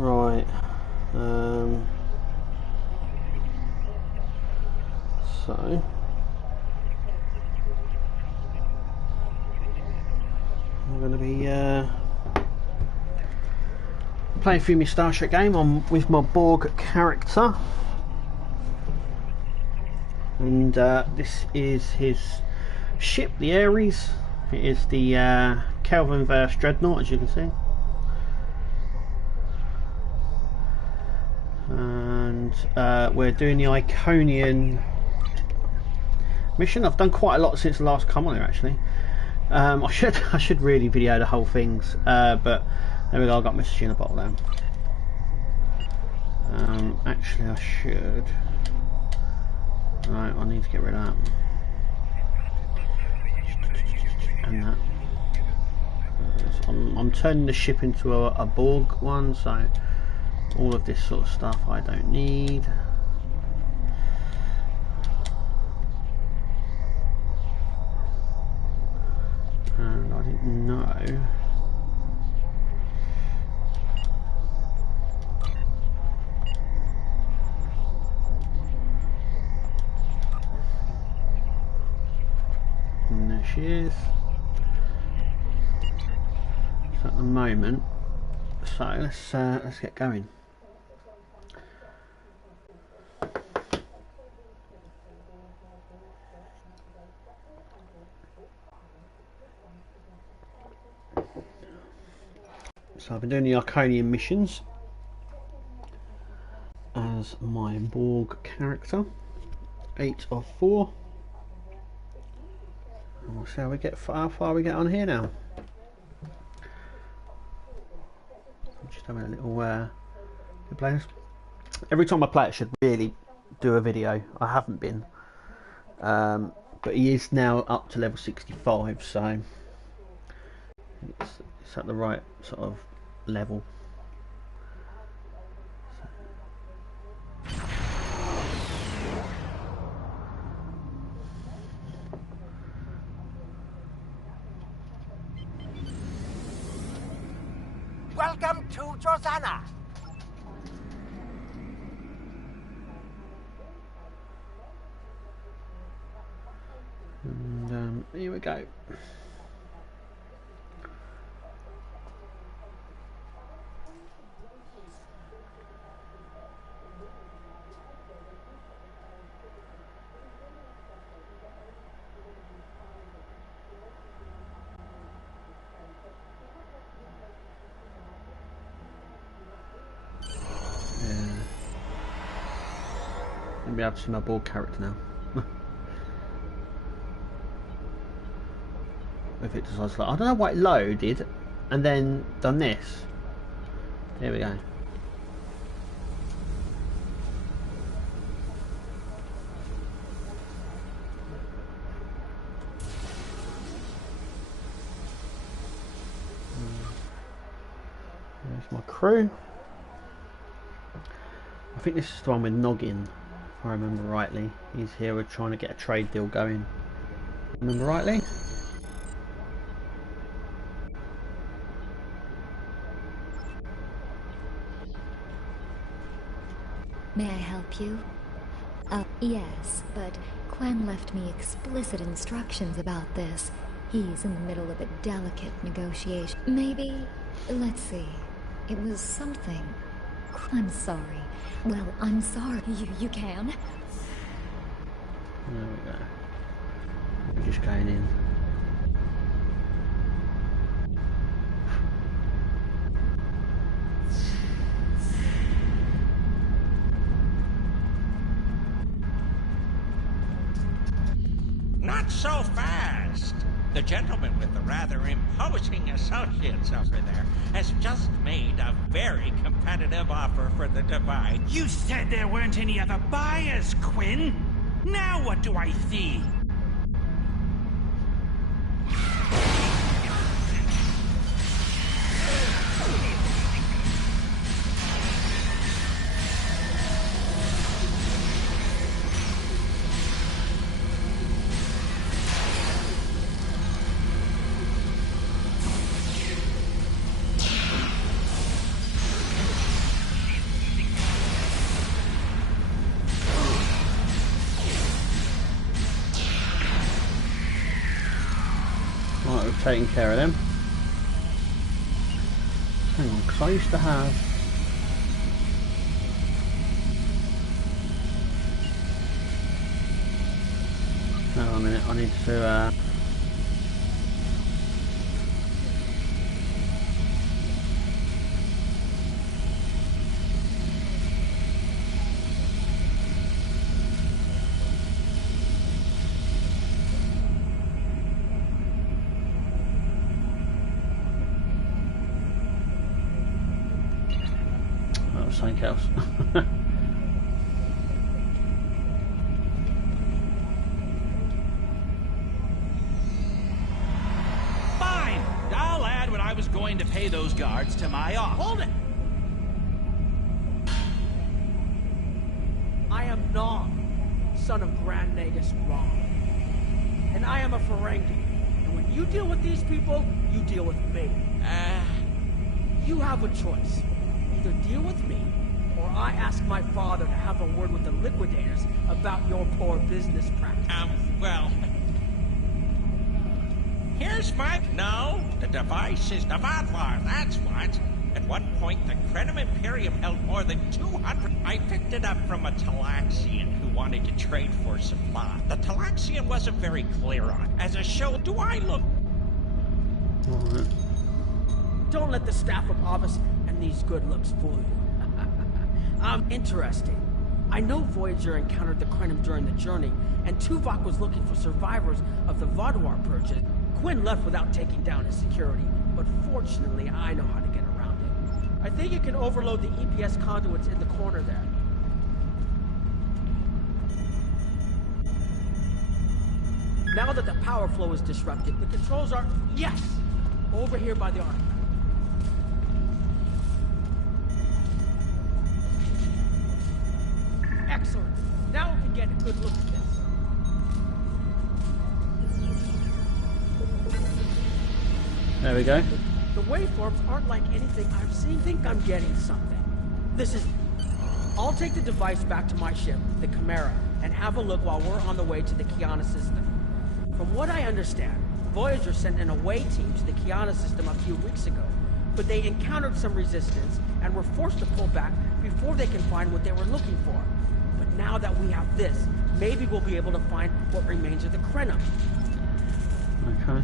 Right. So I'm going to be playing through my Starship game on with my Borg character, and this is his ship, the Ares. It is the Kelvin verse Dreadnought, as you can see. And we're doing the Iconian mission. I've done quite a lot since the last come on here, actually. I should really video the whole things, but there we go. I got message in a bottle now. Actually, I should. Right, I need to get rid of that and that. I'm turning the ship into a Borg one, so all of this sort of stuff I don't need. And I didn't know. And there she is. So at the moment, so let's get going. So I've been doing the Iconian missions as my Borg character, 8 of 4. And we'll see how far we get on here now. I'm just having a little play this. Every time I play it, I should really do a video. I haven't been, but he is now up to level 65, so it's at the right sort of level. Welcome to Jordana. And here we go. I'll be able to see my Borg character now. If it decides, like, I don't know why it loaded and then done this. There we go. There's my crew. I think this is the one with Noggin, if I remember rightly. He's here, we're trying to get a trade deal going. Remember rightly? May I help you? Yes, but Quen left me explicit instructions about this. He's in the middle of a delicate negotiation. Maybe, let's see, it was something. I'm sorry. Well, I'm sorry. You can. There we go. We're just going in. Not so fast! The gentleman with the rather imposing associates over there has just made a very competitive offer for the Divide. You said there weren't any other buyers, Quinn. Now what do I see? taking care of them. Hang on, because I used to have... Hang on a minute, I need to... something else. Fine! I'll add what I was going to pay those guards to my offer. Hold it! I am Nog, son of Grand Nagus Ra. And I am a Ferengi. And when you deal with these people, you deal with me. You have a choice. Either deal with me, or I ask my father to have a word with the liquidators about your poor business practice. Well... Here's my... No, the device is the Vatvar, that's what. At one point, the Krenim Imperium held more than 200... I picked it up from a Talaxian who wanted to trade for supply. The Talaxian wasn't very clear on it. As a show, do I look... Alright. Don't let the staff of Avis and these good looks fool you. Interesting. I know Voyager encountered the Krenim during the journey, and Tuvok was looking for survivors of the Vodwar purges. Quinn left without taking down his security, but fortunately I know how to get around it. I think you can overload the EPS conduits in the corner there. Now that the power flow is disrupted, the controls are... Yes! Over here by the artifact. Excellent. Now we can get a good look at this. There we go. The waveforms aren't like anything I've seen. I think I'm getting something. This is... I'll take the device back to my ship, the Chimera, and have a look while we're on the way to the Kiana system. From what I understand, Voyager sent an away team to the Kiana system a few weeks ago, but they encountered some resistance and were forced to pull back before they can find what they were looking for. But now that we have this, maybe we'll be able to find what remains of the Krenim. Okay.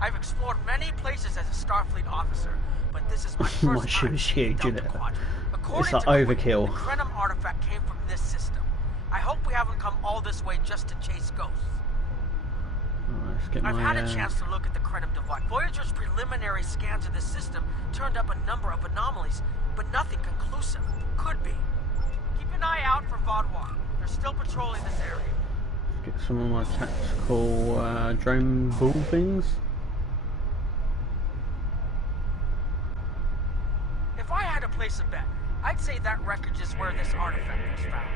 I've explored many places as a Starfleet officer, but this is my first time huge, down isn't the it? quadrant. It's According like to overkill. the Krenim artifact came from this system. I hope we haven't come all this way just to chase ghosts. Right, let's get I've my, had a chance to look at the Krenim device. Voyager's preliminary scans of this system turned up a number of anomalies, but nothing conclusive. Could be. Keep an eye out for Vodwar. They're still patrolling this area. get some of my tactical drone ball things. If I had to place a bet, I'd say that wreckage is where this artifact was found.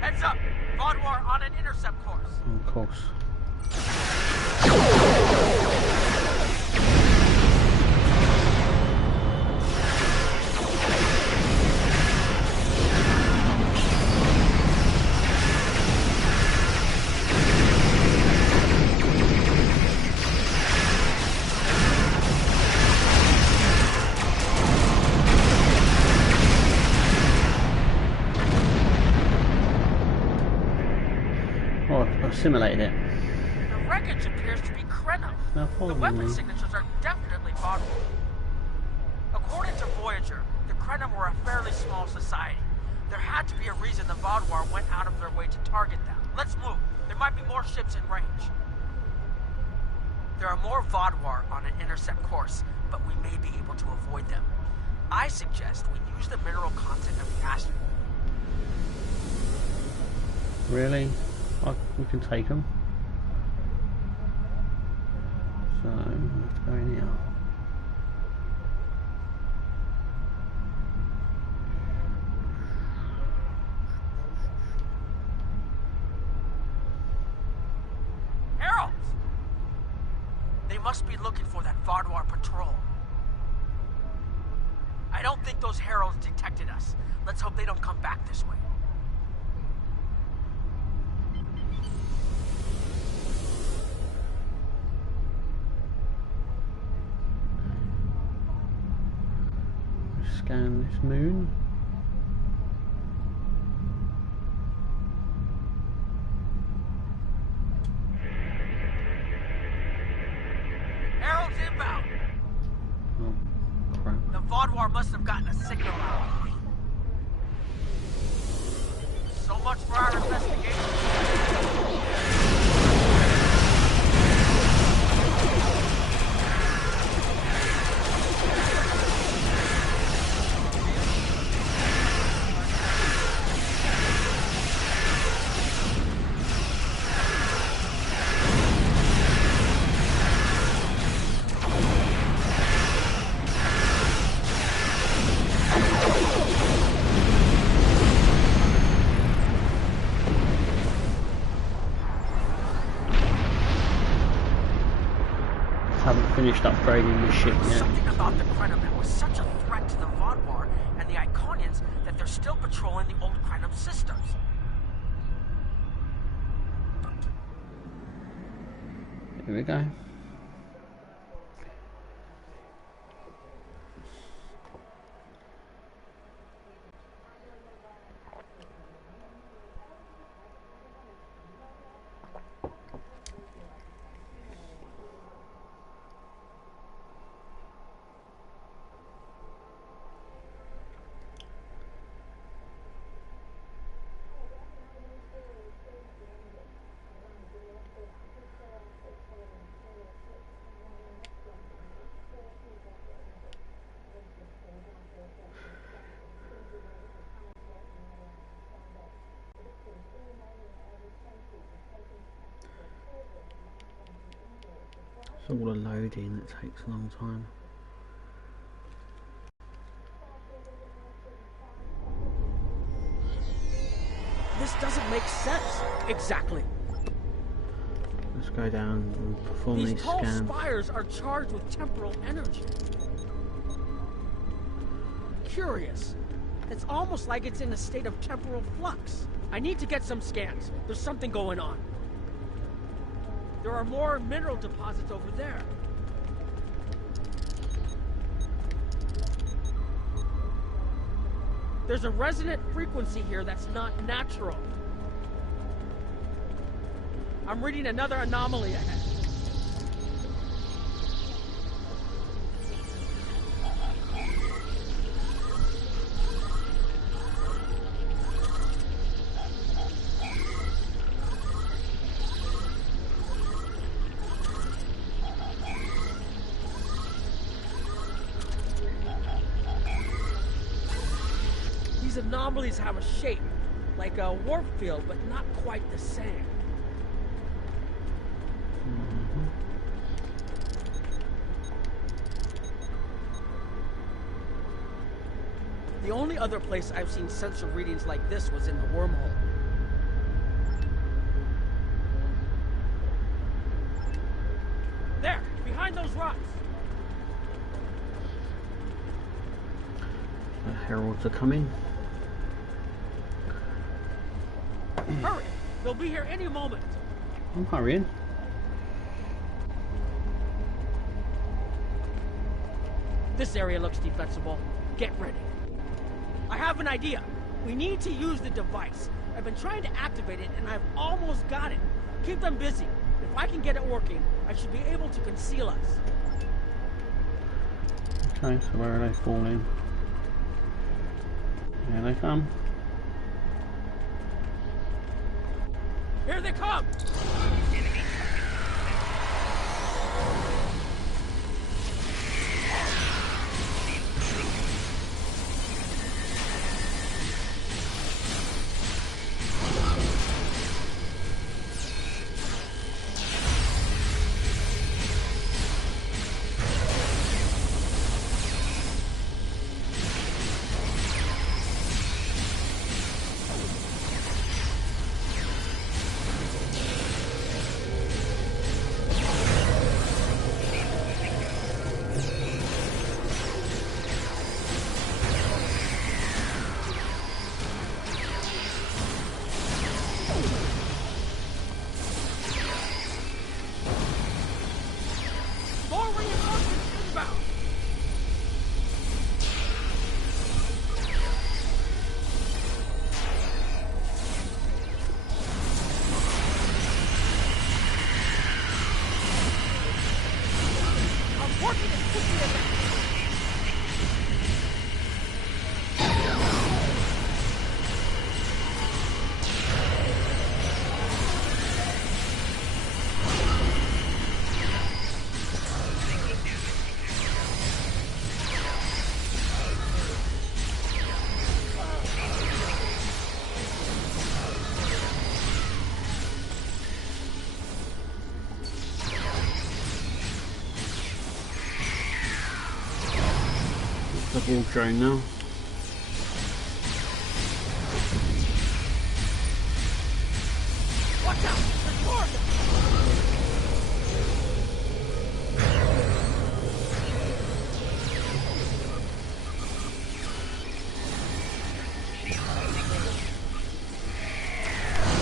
Heads up! Vodwar on an intercept course. Of course. Oh, I've simulated it. The wreckage appears to be Krenim. Now The follow weapon me. signatures are definitely Vodwar. According to Voyager, the Krenim were a fairly small society. There had to be a reason the Vodwar went out of their way to target them. Let's move. There might be more ships in range. There are more Vodwar on an intercept course, but we may be able to avoid them. I suggest we use the mineral content of the asteroid. Really? We can take them. So, we have to go in here. Heralds! They must be looking for that Vodwar patrol. I I don't think those heralds detected us. Let's hope they don't come back this way. Scan this moon. Heralds inbound! Oh, crap. The Vaudouar must have gotten a signal out. So much for our investigation. Haven't finished upgrading the ship yet. Something about the Krenim was such a threat to the Vaudouar and the Iconians that they're still patrolling the old Krenim systems. Here we go. It's all the loading that takes a long time. This doesn't make sense. Exactly. Let's go down and perform These these tall scans. spires are charged with temporal energy. Curious. It's almost like it's in a state of temporal flux. I need to get some scans. There's something going on. There are more mineral deposits over there. There's a resonant frequency here that's not natural. I'm reading another anomaly ahead. These anomalies have a shape, like a warp field, but not quite the same. The only other place I've seen sensor readings like this was in the wormhole. There, behind those rocks. The heralds are coming. Hurry! They'll be here any moment. I'm hurrying. This area looks defensible. Get ready. I have an idea. We need to use the device. I've been trying to activate it, and I've almost got it. Keep them busy. If I can get it working, I should be able to conceal us. Okay, so where are they falling? Here they come. Here they come! working as quickly as I... The wall drone now. Watch out! There's more of them!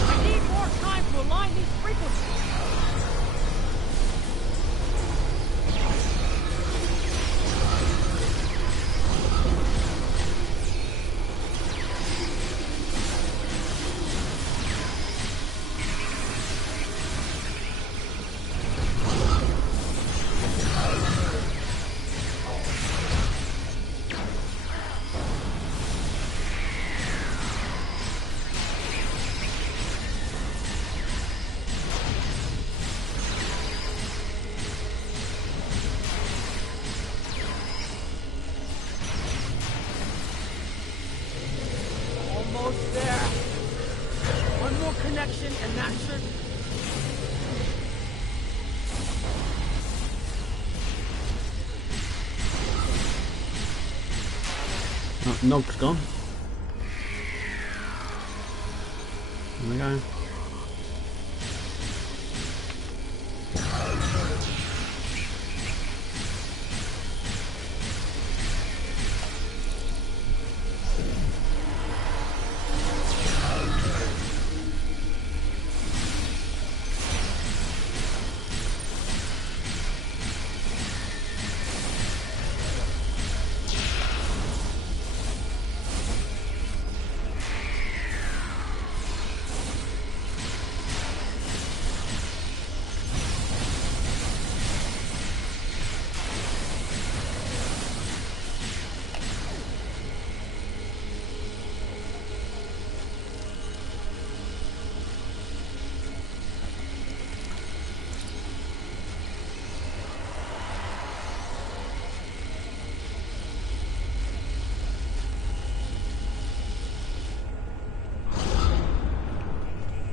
I need more time to align these frequencies! Almost there. One more connection and that should... Oh, Nog's gone. There we go.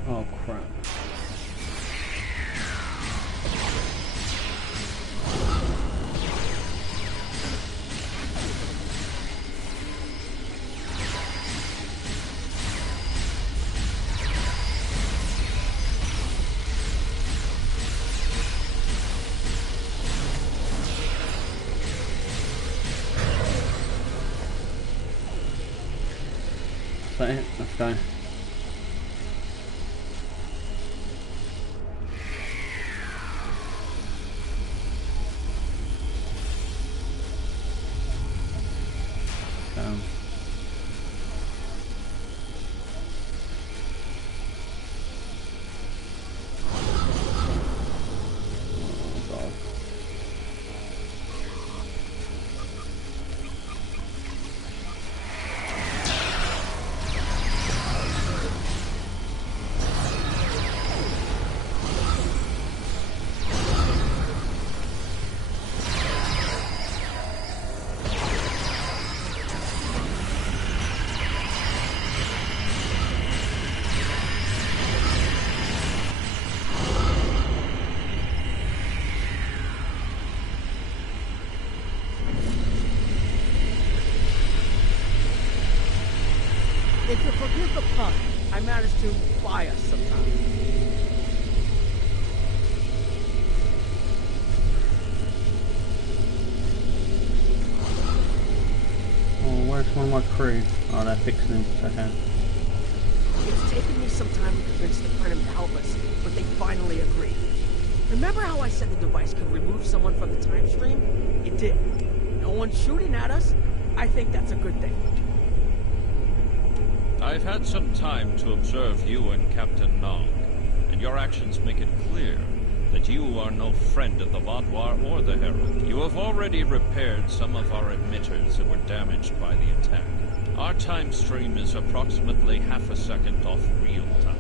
Oh crap. Is that it? Let's go. If you forgive the pun, I managed to buy us some time. Oh, where's one of my crew? Oh, they're fixing it. Okay. It's taken me some time to convince the Krenim to help us, but they finally agreed. Remember how I said the device could remove someone from the time stream? It did. No one's shooting at us. I think that's a good thing. I've had some time to observe you and Captain Nog, and your actions make it clear that you are no friend of the Vatvar or the Herald. You have already repaired some of our emitters that were damaged by the attack. Our time stream is approximately half a second off real time.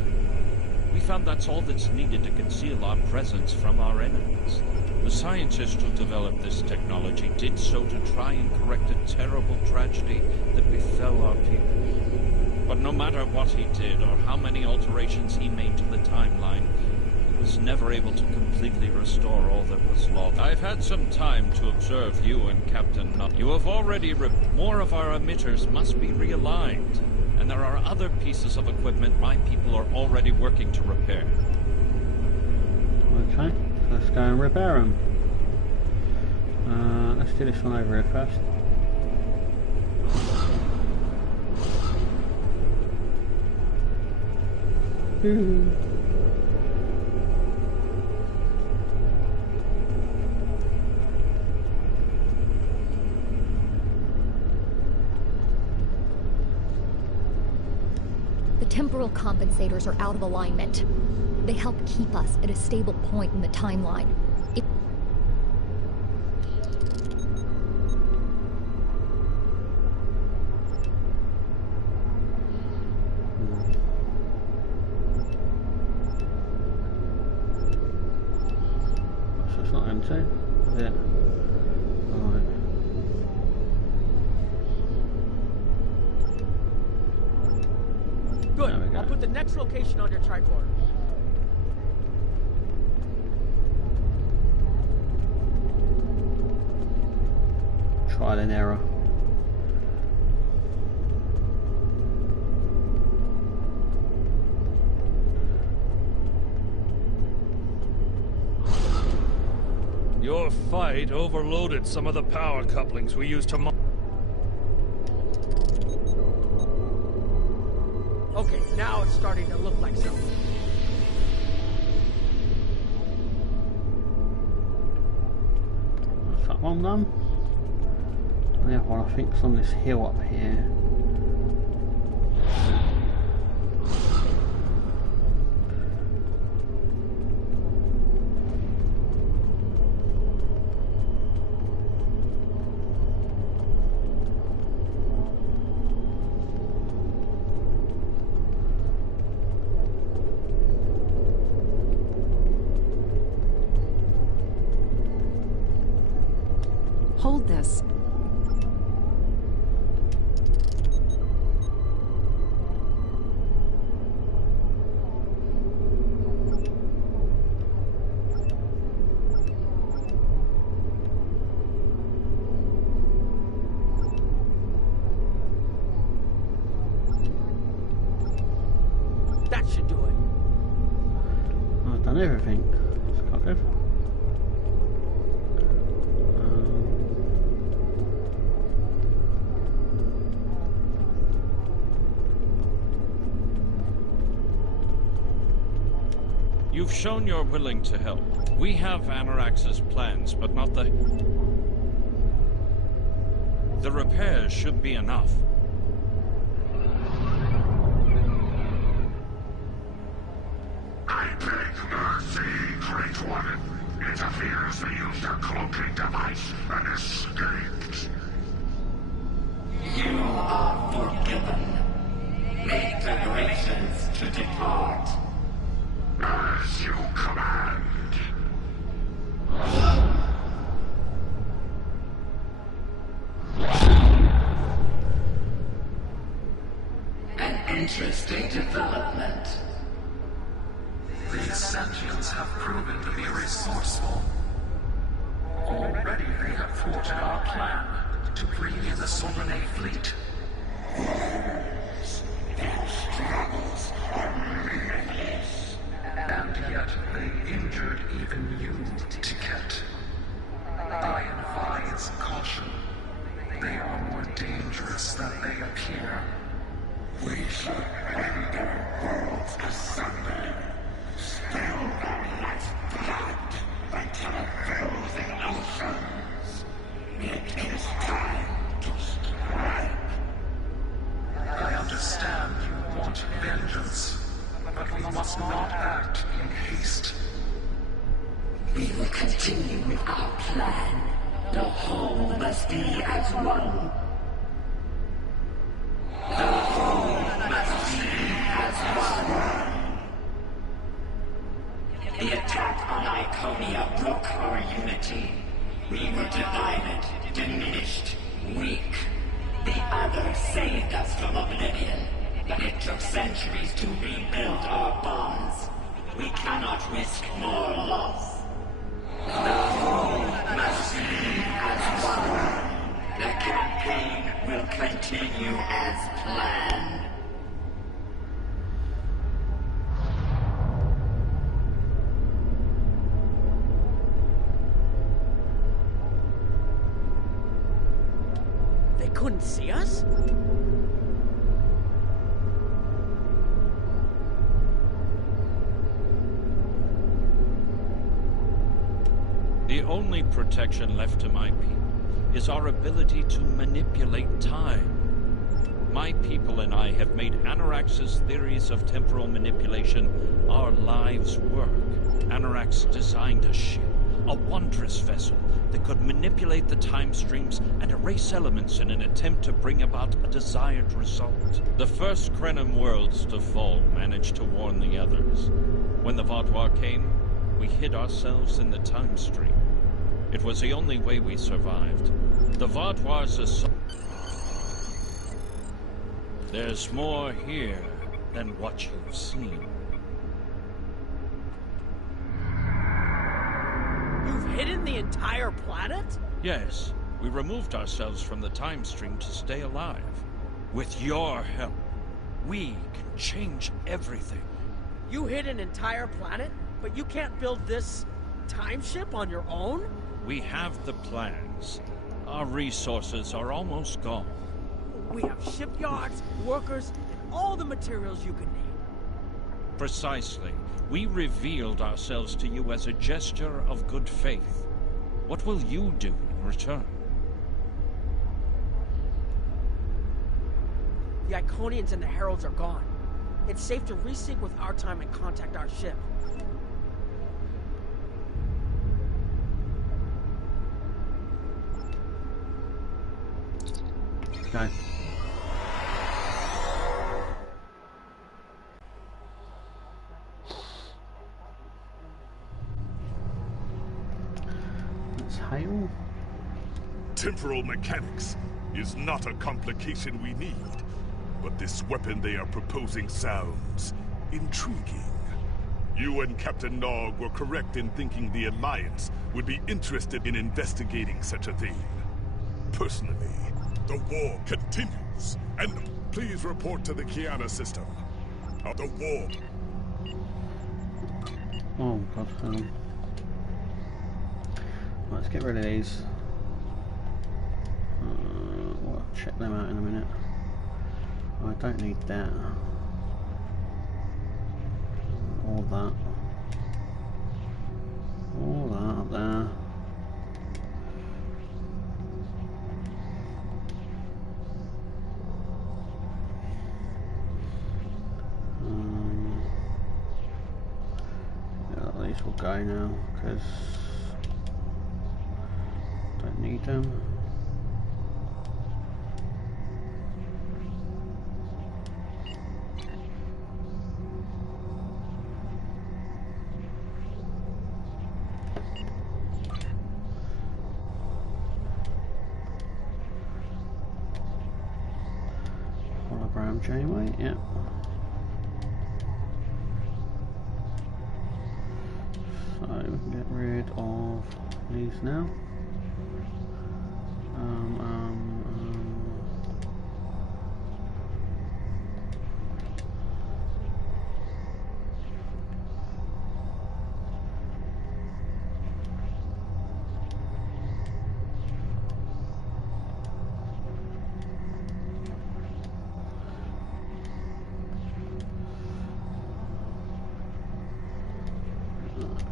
We found that's all that's needed to conceal our presence from our enemies. The scientist who developed this technology did so to try and correct a terrible tragedy that befell our people. But no matter what he did or how many alterations he made to the timeline, he was never able to completely restore all that was lost. I've had some time to observe you and Captain Nutt. You have already more of our emitters must be realigned, and there are other pieces of equipment my people are already working to repair. Okay, let's go and repair them. Let's do this one over here first. The temporal compensators are out of alignment. They help keep us at a stable point in the timeline. So it's not M2, is it? Alright. Good. There we go. I'll put the next location on your tricorder. Trial and error. Your fight overloaded some of the power couplings we used to Okay, now it's starting to look like something. That's that one done. And the other one I think is on this hill up here. Hold this. That should do it. I've done everything. It's quite good. You've shown you're willing to help. We have Anorax's plans, but not the... The repairs should be enough. I beg mercy, Great One. It appears they used a cloaking device and escaped. You are forgiven. Make preparations to depart. As you command. An interesting development. These sentients have proven to be resourceful. Already they have thwarted our plan to bring in the Solanae fleet. Their struggles are limitless. And yet they injured even you, Ticket. I advise caution. They are more dangerous than they appear. We should render worlds asunder. Spill their lifeblood until it fills the oceans. It is time to strike. our plan. The whole must be as one. The whole must be as one. The attack on Iconia broke our unity. We were divided, diminished, weak. The others saved us from oblivion, but it took centuries to rebuild our bonds. We cannot risk more loss. The whole must be as one. The campaign will continue as planned. They couldn't see us? The only protection left to my people is our ability to manipulate time. My people and I have made Anorax's theories of temporal manipulation our lives' work. Anorax designed a ship, a wondrous vessel that could manipulate the time streams and erase elements in an attempt to bring about a desired result. The first Krenim worlds to fall managed to warn the others. When the Vaadwaur came, we hid ourselves in the time stream. It was the only way we survived. The Vaadwaur's assault. There's more here than what you've seen. You've hidden the entire planet? Yes, we removed ourselves from the time stream to stay alive. With your help, we can change everything. You hid an entire planet, but you can't build this time ship on your own? We have the plans. Our resources are almost gone. We have shipyards, workers, and all the materials you could need. Precisely. We revealed ourselves to you as a gesture of good faith. What will you do in return? The Iconians and the Heralds are gone. It's safe to resync with our time and contact our ship. No. Let's hail. Temporal mechanics is not a complication we need, but this weapon they are proposing sounds intriguing. You and Captain Nog were correct in thinking the Alliance would be interested in investigating such a thing. Personally, the war continues, and please report to the Kiana system. The war. Oh god. Let's get rid of these. We'll check them out in a minute. I don't need that. All that. All that up there. Yeah, these will go now because don't need them. Hologram Janeway, yeah. So we can get rid of these now.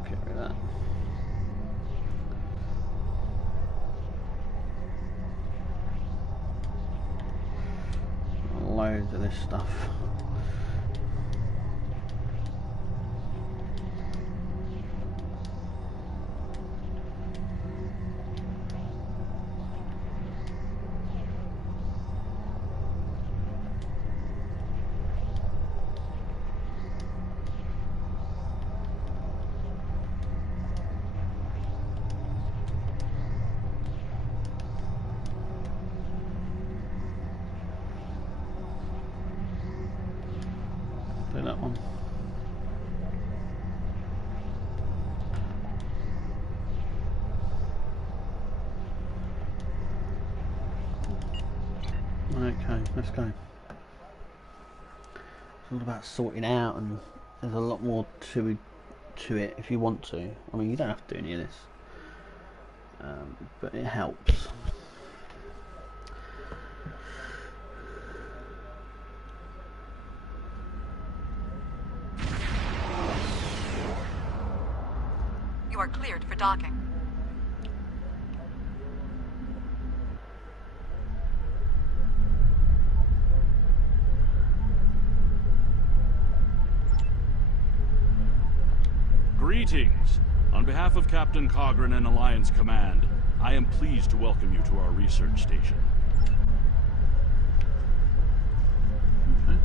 Get rid of that. Loads of this stuff. Okay, let's go. It's all about sorting out, and there's a lot more to it if you want to. I mean, you don't have to do any of this, but it helps. You are cleared for docking. Greetings. On behalf of Captain Cogran and Alliance Command, I am pleased to welcome you to our research station. Okay.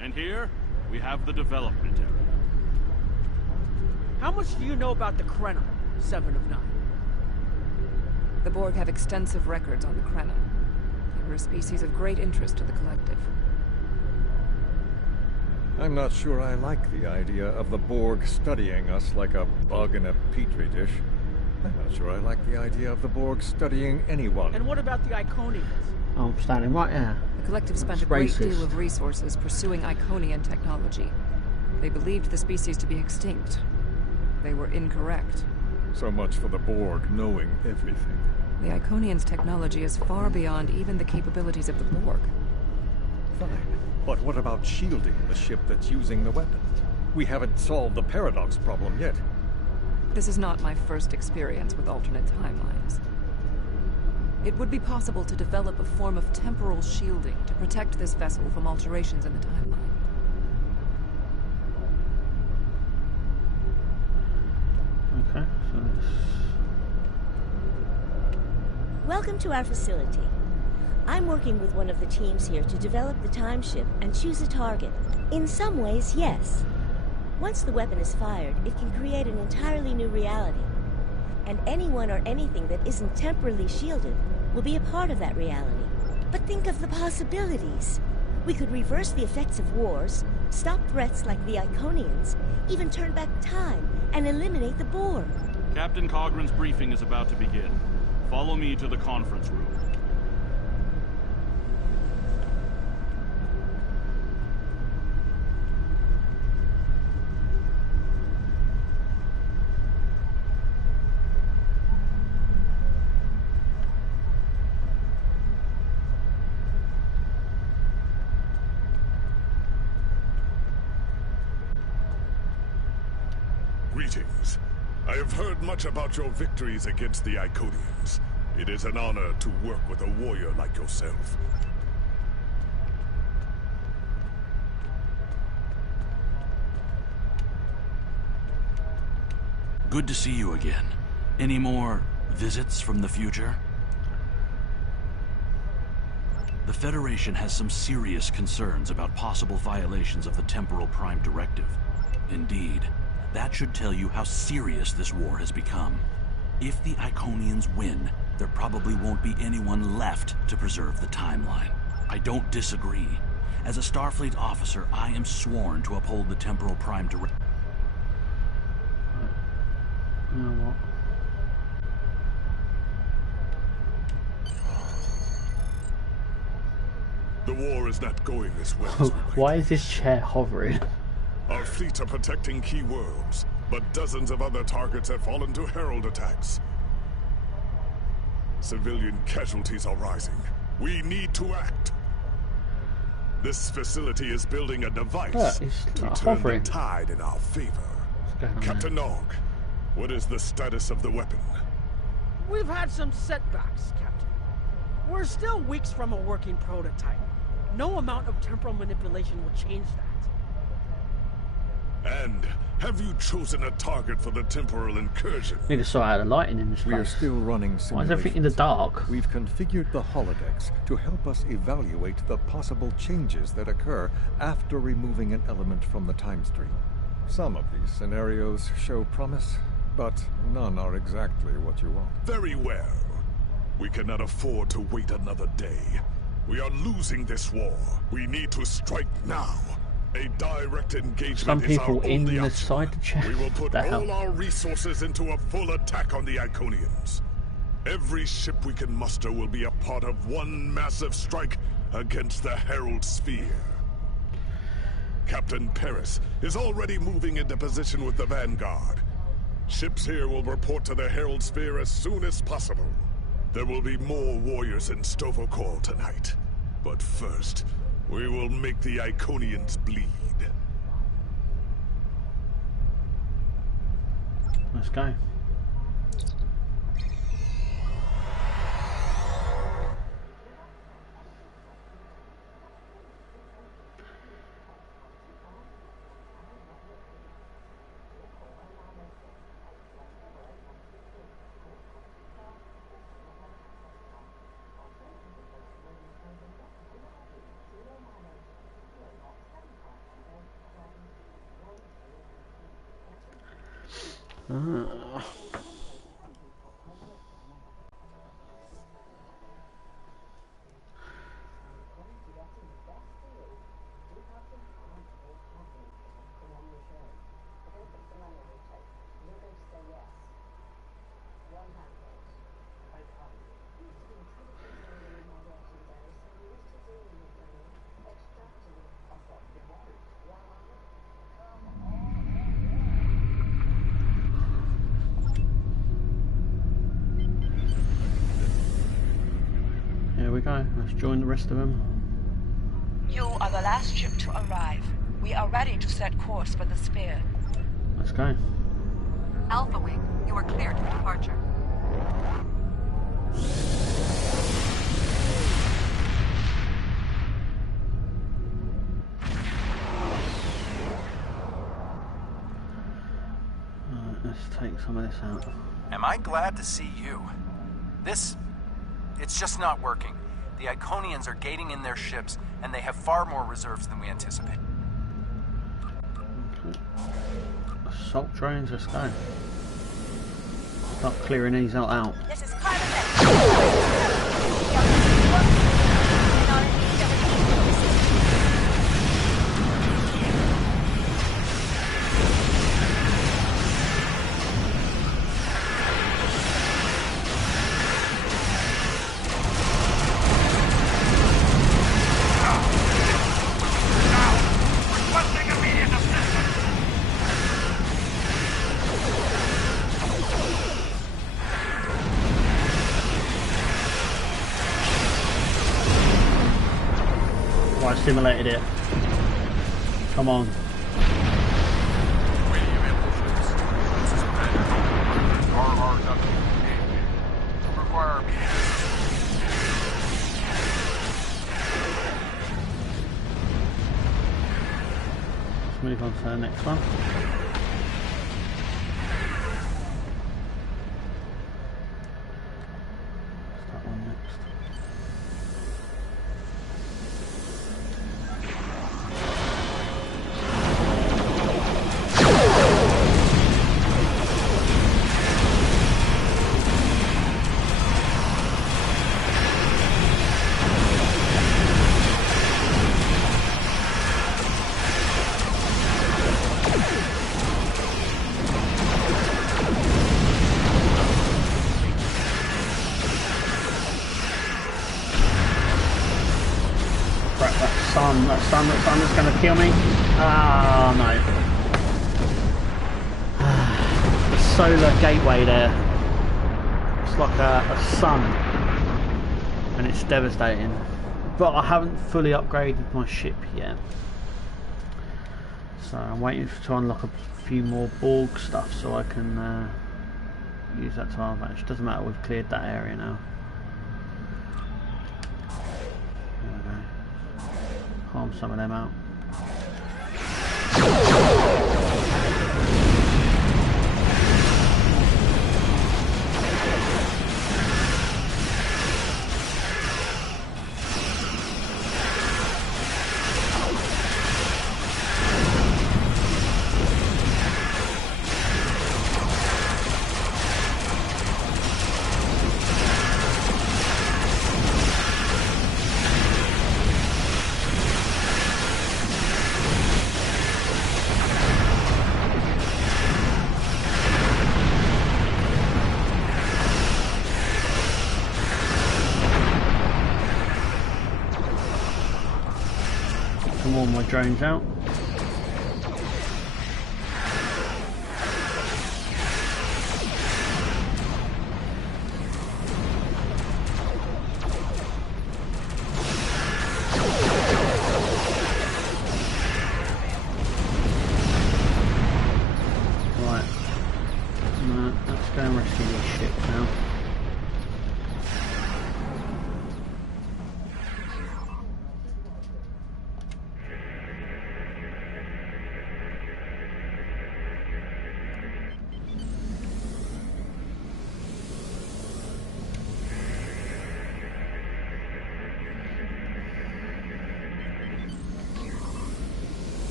And here, we have the development area. How much do you know about the Krenim, 7 of 9? The Borg have extensive records on the Krenim. They were a species of great interest to the Collective. I'm not sure I like the idea of the Borg studying us like a bug in a petri dish. I'm not sure I like the idea of the Borg studying anyone. And what about the Iconians? I'm standing right here. The Collective spent a It's great racist. deal of resources pursuing Iconian technology. They believed the species to be extinct. They were incorrect. So much for the Borg knowing everything. The Iconians' technology is far beyond even the capabilities of the Borg. Fine. But what about shielding the ship that's using the weapon? We haven't solved the paradox problem yet. This is not my first experience with alternate timelines. It would be possible to develop a form of temporal shielding to protect this vessel from alterations in the timeline. Okay, so Welcome to our facility. I'm working with one of the teams here to develop the time ship and choose a target. In some ways, yes. Once the weapon is fired, it can create an entirely new reality. And anyone or anything that isn't temporally shielded will be a part of that reality. But think of the possibilities. We could reverse the effects of wars, stop threats like the Iconians, even turn back time and eliminate the Borg. Captain Cogran's briefing is about to begin. Follow me to the conference room. Greetings. I have heard much about your victories against the Iconians. It is an honor to work with a warrior like yourself. Good to see you again. Any more visits from the future? The Federation has some serious concerns about possible violations of the Temporal Prime Directive. Indeed, that should tell you how serious this war has become. If the Iconians win, there probably won't be anyone left to preserve the timeline. I don't disagree. As a Starfleet officer, I am sworn to uphold the Temporal Prime Directive. you know what? The war is not going as well as we might. Why is this chair hovering? Our fleets are protecting key worlds, but dozens of other targets have fallen to Herald attacks. Civilian casualties are rising. We need to act. This facility is building a device it's to not turn hovering. the tide in our favor. What's going on Captain Nog, what is the status of the weapon? We've had some setbacks, Captain. We're still weeks from a working prototype. No amount of temporal manipulation will change that. And have you chosen a target for the temporal incursion? Need to sort out the lighting in this We are place. still running simulations. Why is everything in the dark? We've configured the holodecks to help us evaluate the possible changes that occur after removing an element from the time stream. Some of these scenarios show promise, but none are exactly what you want. Very well. We cannot afford to wait another day. We are losing this war. We need to strike now. A direct engagement Some people is our in only the option. side chat. We will put The hell? all our resources into a full attack on the Iconians. Every ship we can muster will be a part of one massive strike against the Herald Sphere. Captain Paris is already moving into position with the Vanguard. Ships here will report to the Herald Sphere as soon as possible. There will be more warriors in Stovokol tonight. But first, we will make the Iconians bleed. Let's go. Here we go. Let's join the rest of them. You are the last ship to arrive. We are ready to set course for the sphere. Let's go. Alpha Wing, you are cleared for departure. Let's take some of this out. Am I glad to see you? It's just not working. The Iconians are gating in their ships, and they have far more reserves than we anticipate. Okay. Assault drones, let's go. Start clearing these out. This is I simulated it. Come on. Let's move on to the next one. That one next. That sun that's going to kill me. Ah, no. The solar gateway there. It's like a sun. And it's devastating. But I haven't fully upgraded my ship yet. So I'm waiting to unlock a few more Borg stuff so I can use that to our advantage. Doesn't matter, we've cleared that area now. Harm some of them out. some more of my drones out.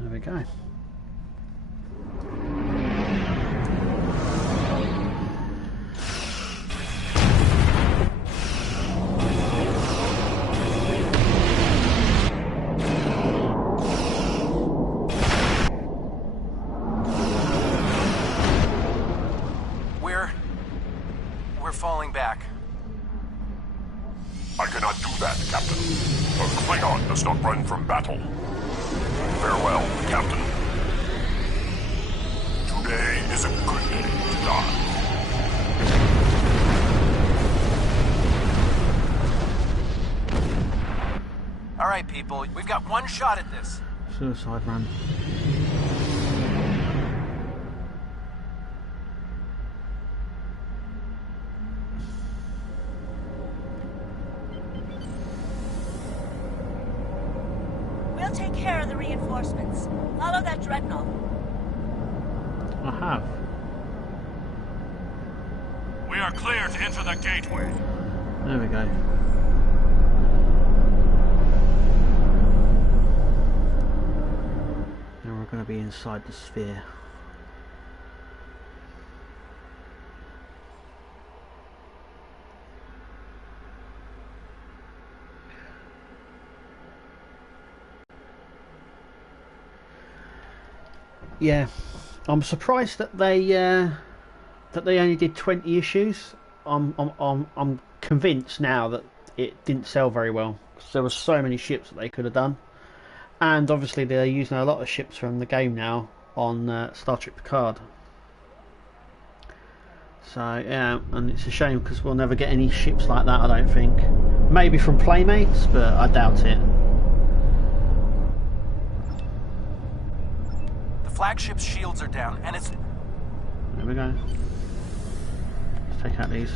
There we go. We're falling back. I cannot do that, Captain. A Klingon does not run from battle. Farewell, Captain. Today is a good day to die. All right, people, we've got one shot at this. Suicide run. We'll take care of the reinforcements. Follow that dreadnought. I have. We are clear to enter the gateway. There we go. Now we're going to be inside the sphere. Yeah, I'm surprised that they only did 20 issues. I'm convinced now that it didn't sell very well because there were so many ships that they could have done, and obviously they're using a lot of ships from the game now on Star Trek Picard. So yeah, and it's a shame because we'll never get any ships like that, I don't think. Maybe from Playmates, but I doubt it. Flagship's shields are down, and it's... There we go. Let's take out these.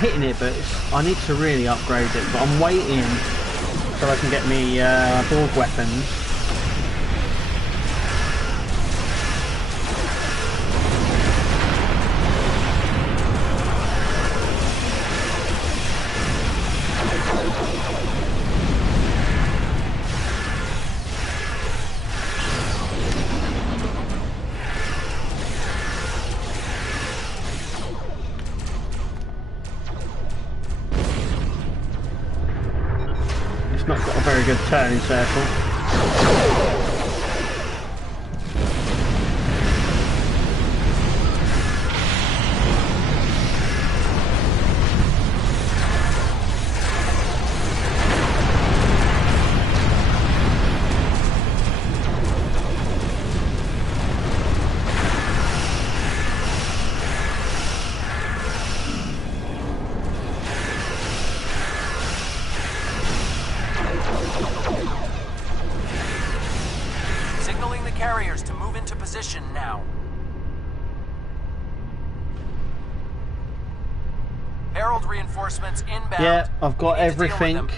Hitting it, but I need to really upgrade it, but I'm waiting so I can get me Borg weapons. Not got a very good turning circle. Now. Herald reinforcements inbound. Yeah, I've got everything.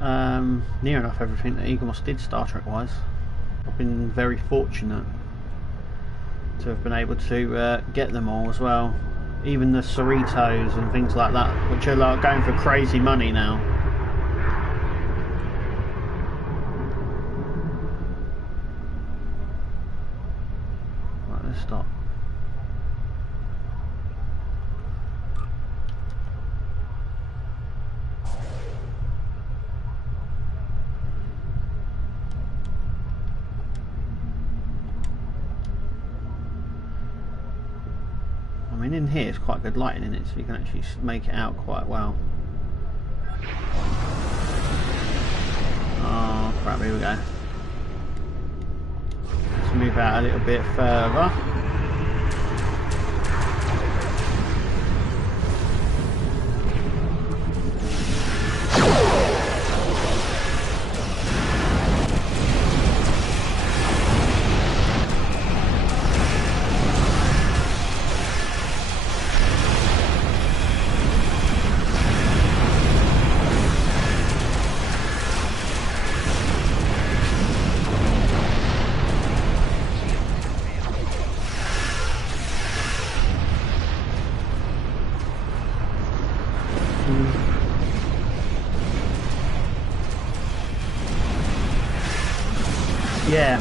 Near enough everything that Eaglemoss did Star Trek wise. I've been very fortunate to have been able to get them all as well. Even the Cerritos and things like that, which are like going for crazy money now. stop. I mean, in here it's quite good lighting in it, so you can actually make it out quite well. Oh crap, here we go. Let's move out a little bit further. Yeah.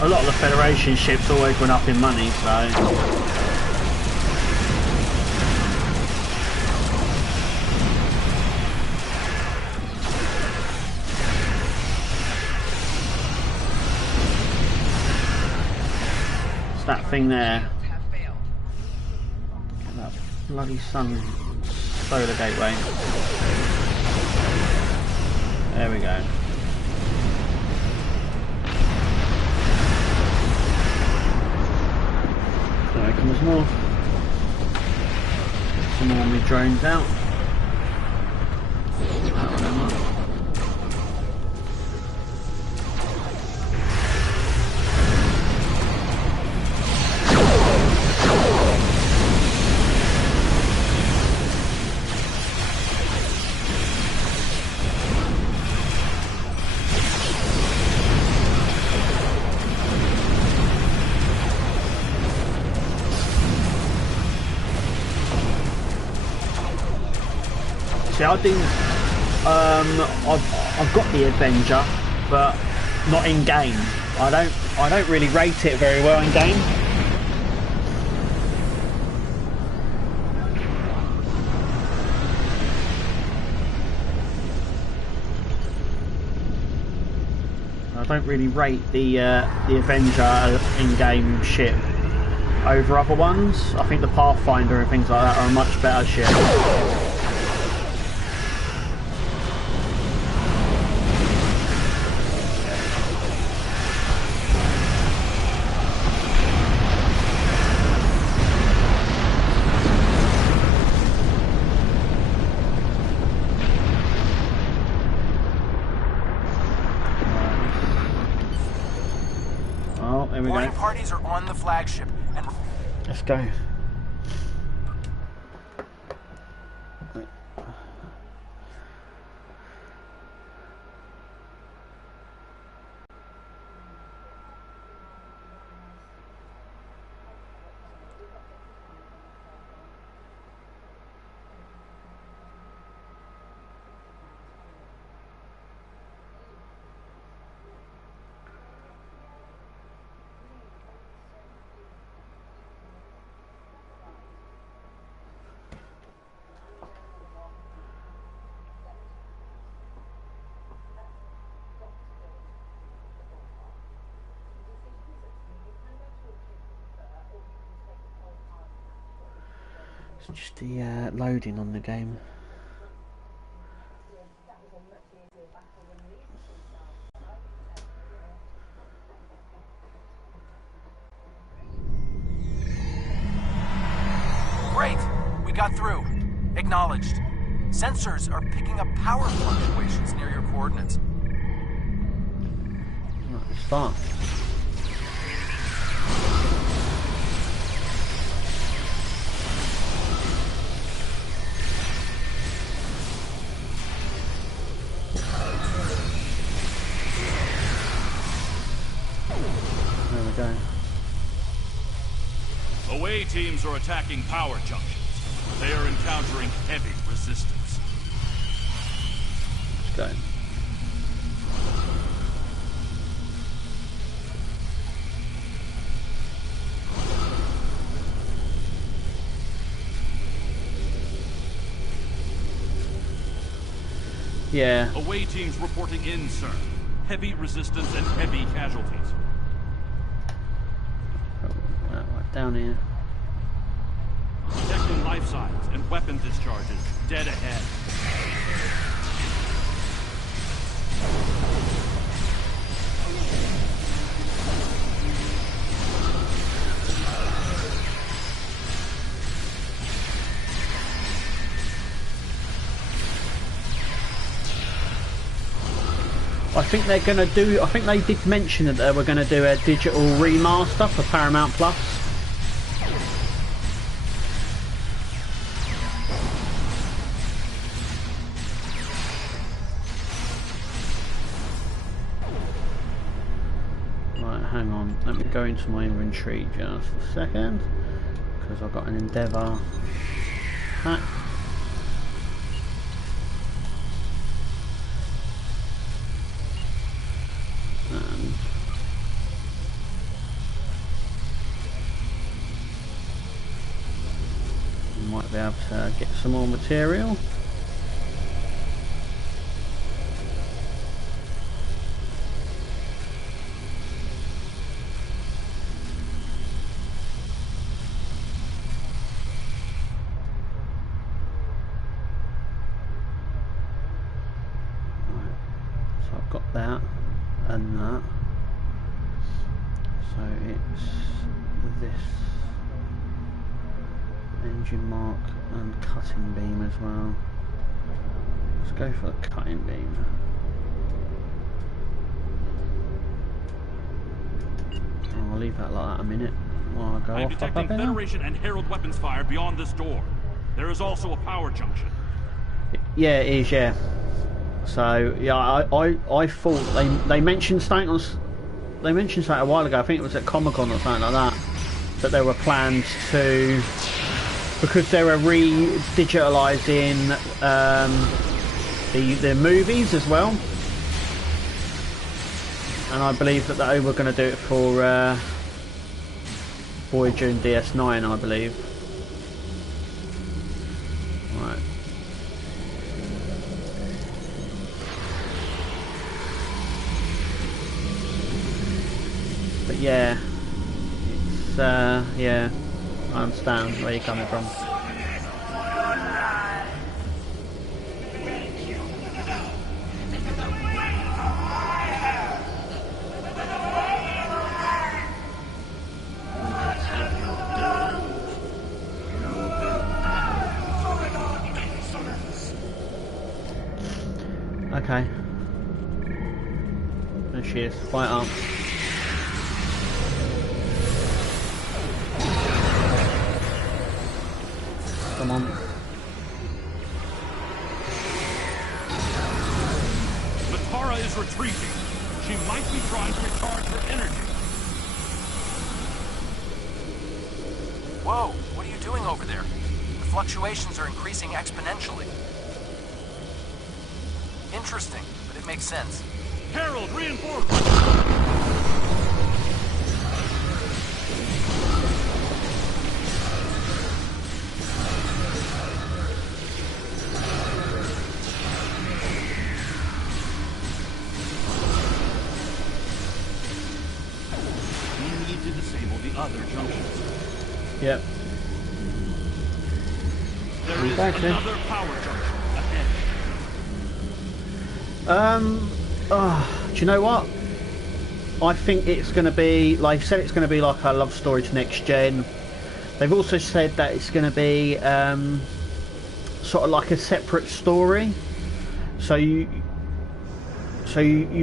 A lot of the Federation ships always went up in money, so... It's that thing there. Get that bloody sun solar gateway. There we go. There comes more. Some more of my drones out. See, I think I've got the Avenger, but not in game. I don't really rate it very well in game. I don't really rate the Avenger in-game ship over other ones. I think the Pathfinder and things like that are a much better ship. Boarding parties are on the flagship, and let's go. It's just the loading on the game. Great! We got through. Acknowledged. Sensors are picking up power fluctuations near your coordinates. Let's start. There we go. Away teams are attacking power junctions. They are encountering heavy resistance. Let's go. Yeah. Away teams reporting in, sir. Heavy resistance and heavy casualties. Right down here. Detecting life signs and weapon discharges. Dead ahead. I think they're going to do, I think they did mention that they were going to do a digital remaster for Paramount Plus. Right, hang on, let me go into my inventory just a second, because I've got an Endeavour hat. And might be able to get some more material. Right. So I've got that and that. So it's this engine mark and cutting beam as well. Let's go for the cutting beam. I'll leave that like that a minute while I go I am off detecting up Federation and Herald weapons fire beyond this door. There is also a power junction. Yeah, it is, yeah. So yeah, I thought they mentioned something on, they mentioned something a while ago. I think it was at Comic-Con or something like that there were plans to, because they were re-digitalising the movies as well, and I believe that they were going to do it for Voyager and DS9, I believe. Right. But yeah, it's yeah, I understand where you're coming from. Okay. There she is, fight up. Come on. Matara is retreating. She might be trying to recharge her energy. Whoa, what are you doing over there? The fluctuations are increasing exponentially. Interesting, but it makes sense. Herald, reinforcements! Other junctions. Yep. There is another power junction ahead. Do you know what? I think it's going to be, like said, it's going to be like a love story to next gen. They've also said that it's going to be sort of like a separate story, so you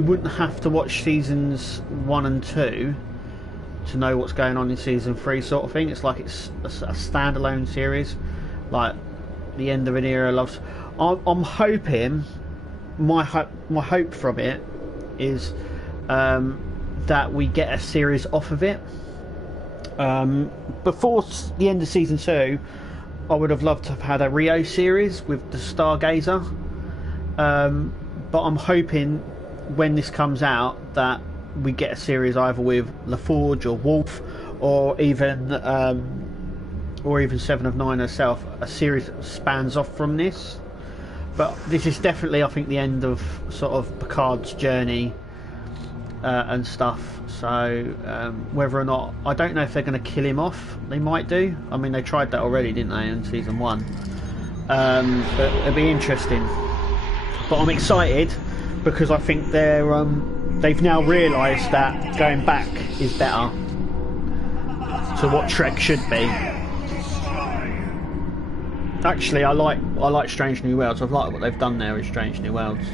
wouldn't have to watch seasons 1 and 2 to know what's going on in season 3, sort of thing. It's like it's a standalone series, like the end of an era. Loves. I'm hoping, my hope from it is that we get a series off of it. Before the end of season 2, I would have loved to have had a Rio series with the Stargazer, but I'm hoping when this comes out that we get a series either with LaForge or Wolf, or even 7 of 9 herself, a series that spans off from this. But this is definitely, I think, the end of sort of Picard's journey and stuff. So whether or not, I don't know if they're going to kill him off. They might do. I mean, they tried that already, didn't they, in season 1? But it'll be interesting. But I'm excited because I think they've now realised that going back is better to what Trek should be. Actually, I like Strange New Worlds. I've liked what they've done there with Strange New Worlds.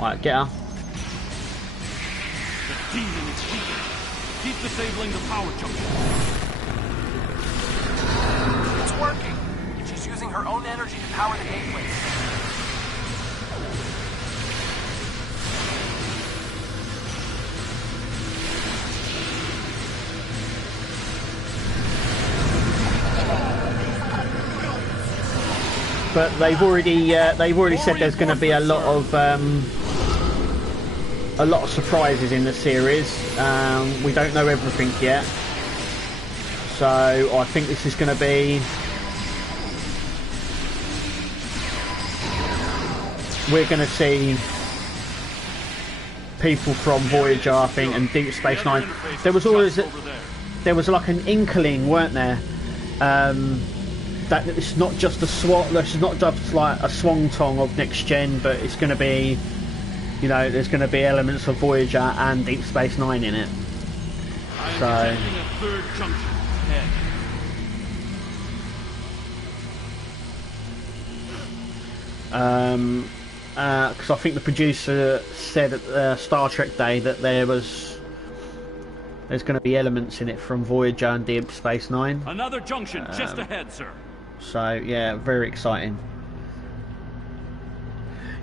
Right, get her. The demon is weakened. Keep disabling the power junction. It's working. She's using her own energy to power the gateway. But they've already said there's going to be a lot of surprises in the series. We don't know everything yet, so I think this is going to be. We're going to see people from Voyager, I think, and Deep Space Nine. There was like an inkling, weren't there? That it's not just it's not just like a swan tong of next gen, but it's going to be, you know, there's going to be elements of Voyager and Deep Space Nine in it. So. A third junction ahead. Because I think the producer said at Star Trek Day that there's going to be elements in it from Voyager and Deep Space Nine. Another junction just ahead, sir. So yeah, very exciting.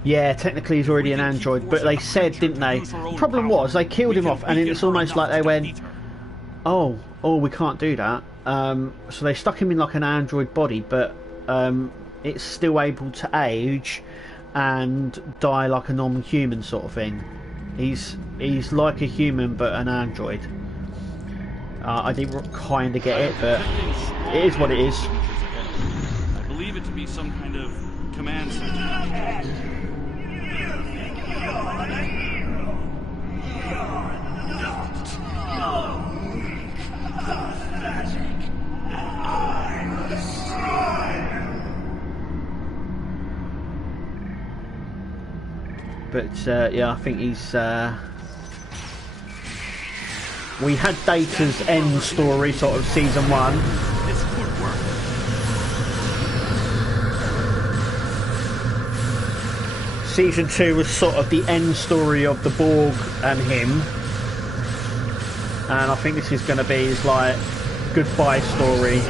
Yeah, technically he's already an android, but they said, didn't they? Problem was they killed him off, and it's almost like they went, "Oh, we can't do that." So they stuck him in like an android body, but it's still able to age and die like a non-human sort of thing. He's like a human but an android. I didn't kind of get it, but it is what it is. I believe it to be some kind of command center. But yeah, I think he's. We had Data's end story, sort of season 1. This could work. Season 2 was sort of the end story of the Borg and him, and I think this is going to be his like goodbye story.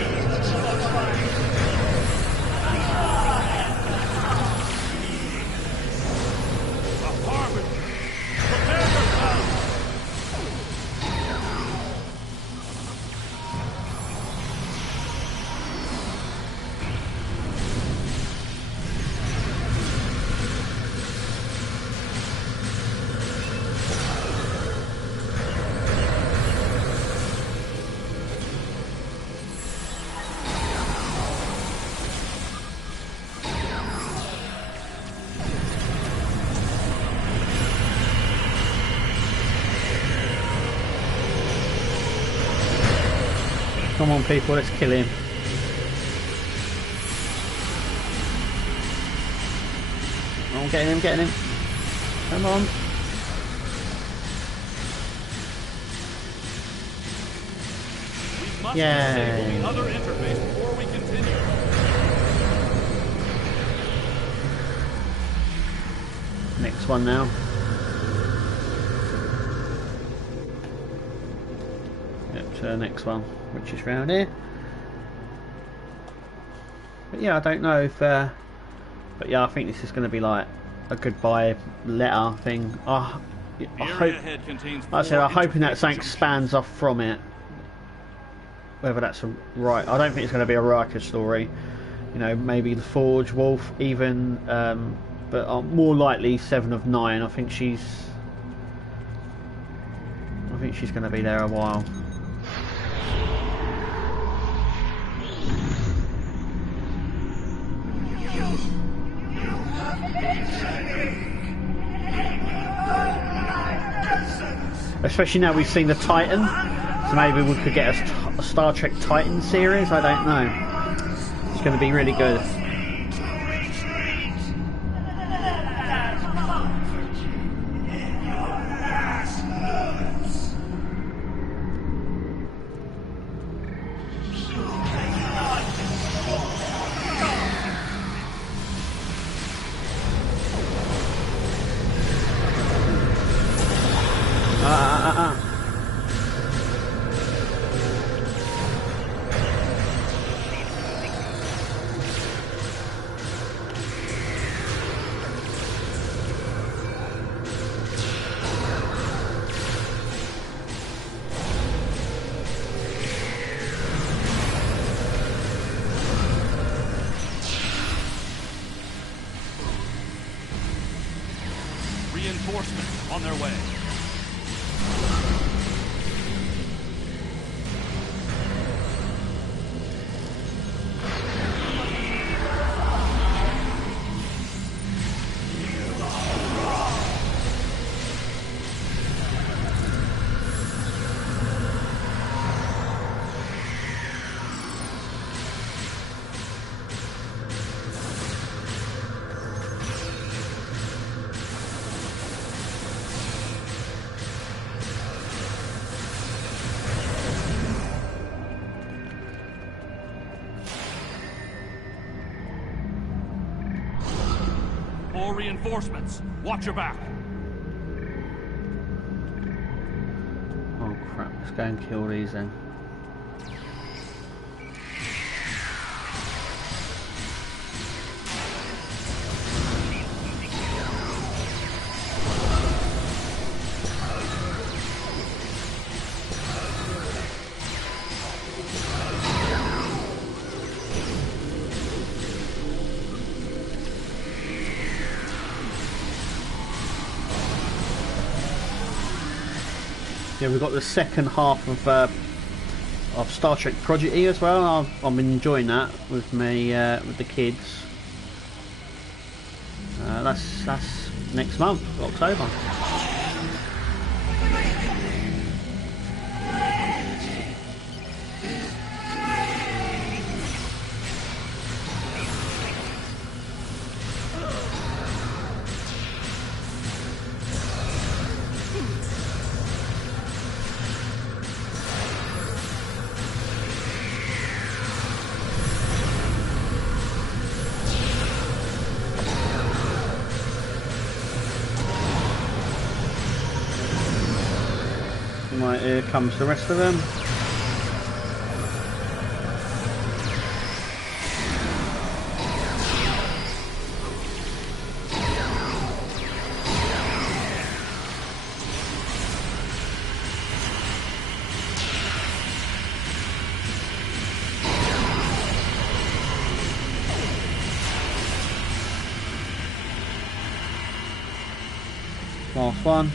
Come on, people, let's kill him. Oh, getting him. Come on. Yay. Other interface before we continue. Next one now. Yep, to the next one, which is round here. But yeah, I don't know if but yeah, I think this is going to be like a goodbye letter thing. I hope, like I said, I'm hoping that something spans off from it. Whether that's right, I don't think it's going to be a Riker story. You know, maybe the Forge, Wolf, even, but more likely 7 of 9. I think she's going to be there a while. Especially now we've seen the Titan, so maybe we could get a Star Trek Titan series. I don't know. It's going to be really good. Reinforcements on their way. More reinforcements. Watch your back. Oh crap, let's go and kill these then. Yeah, we've got the second half of Star Trek Project E as well. I'm enjoying that with me with the kids. That's next month, October. Right, here comes the rest of them. Last one.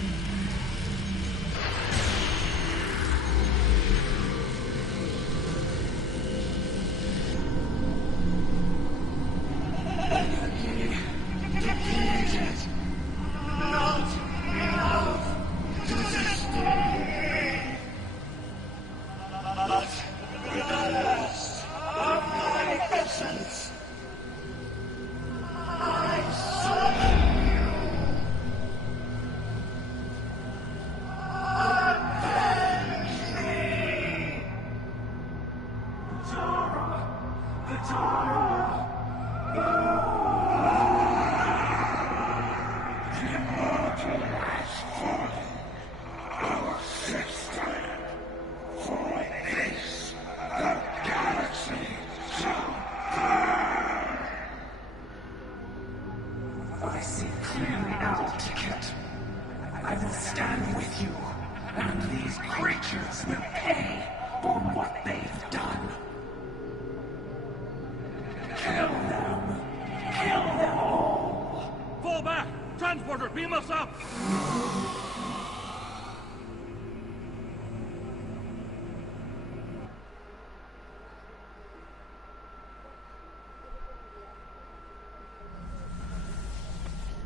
Beam us up!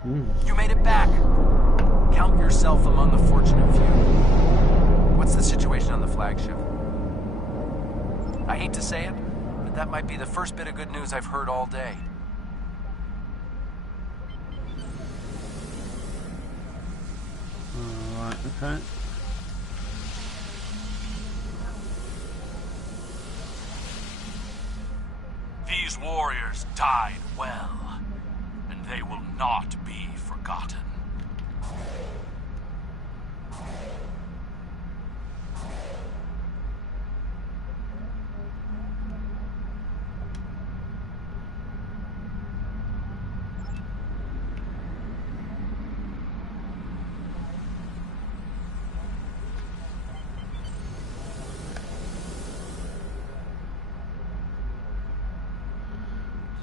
You made it back. Count yourself among the fortunate few. What's the situation on the flagship? I hate to say it, but that might be the first bit of good news I've heard all day. Alright, okay. These warriors died well, and they will not be forgotten.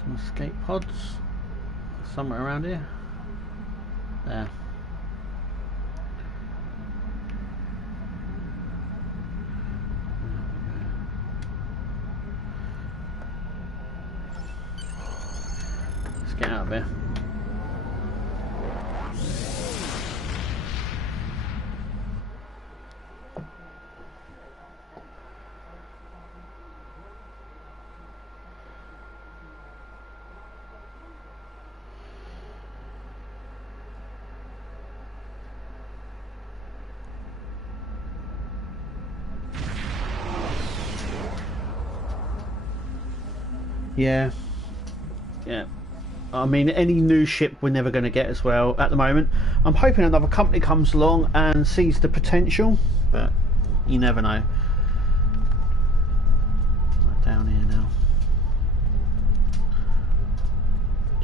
Some escape pods somewhere around here. There. Let's get out of here. Yeah. I mean, any new ship we're never going to get as well at the moment. I'm hoping another company comes along and sees the potential, but you never know. Right, down here now.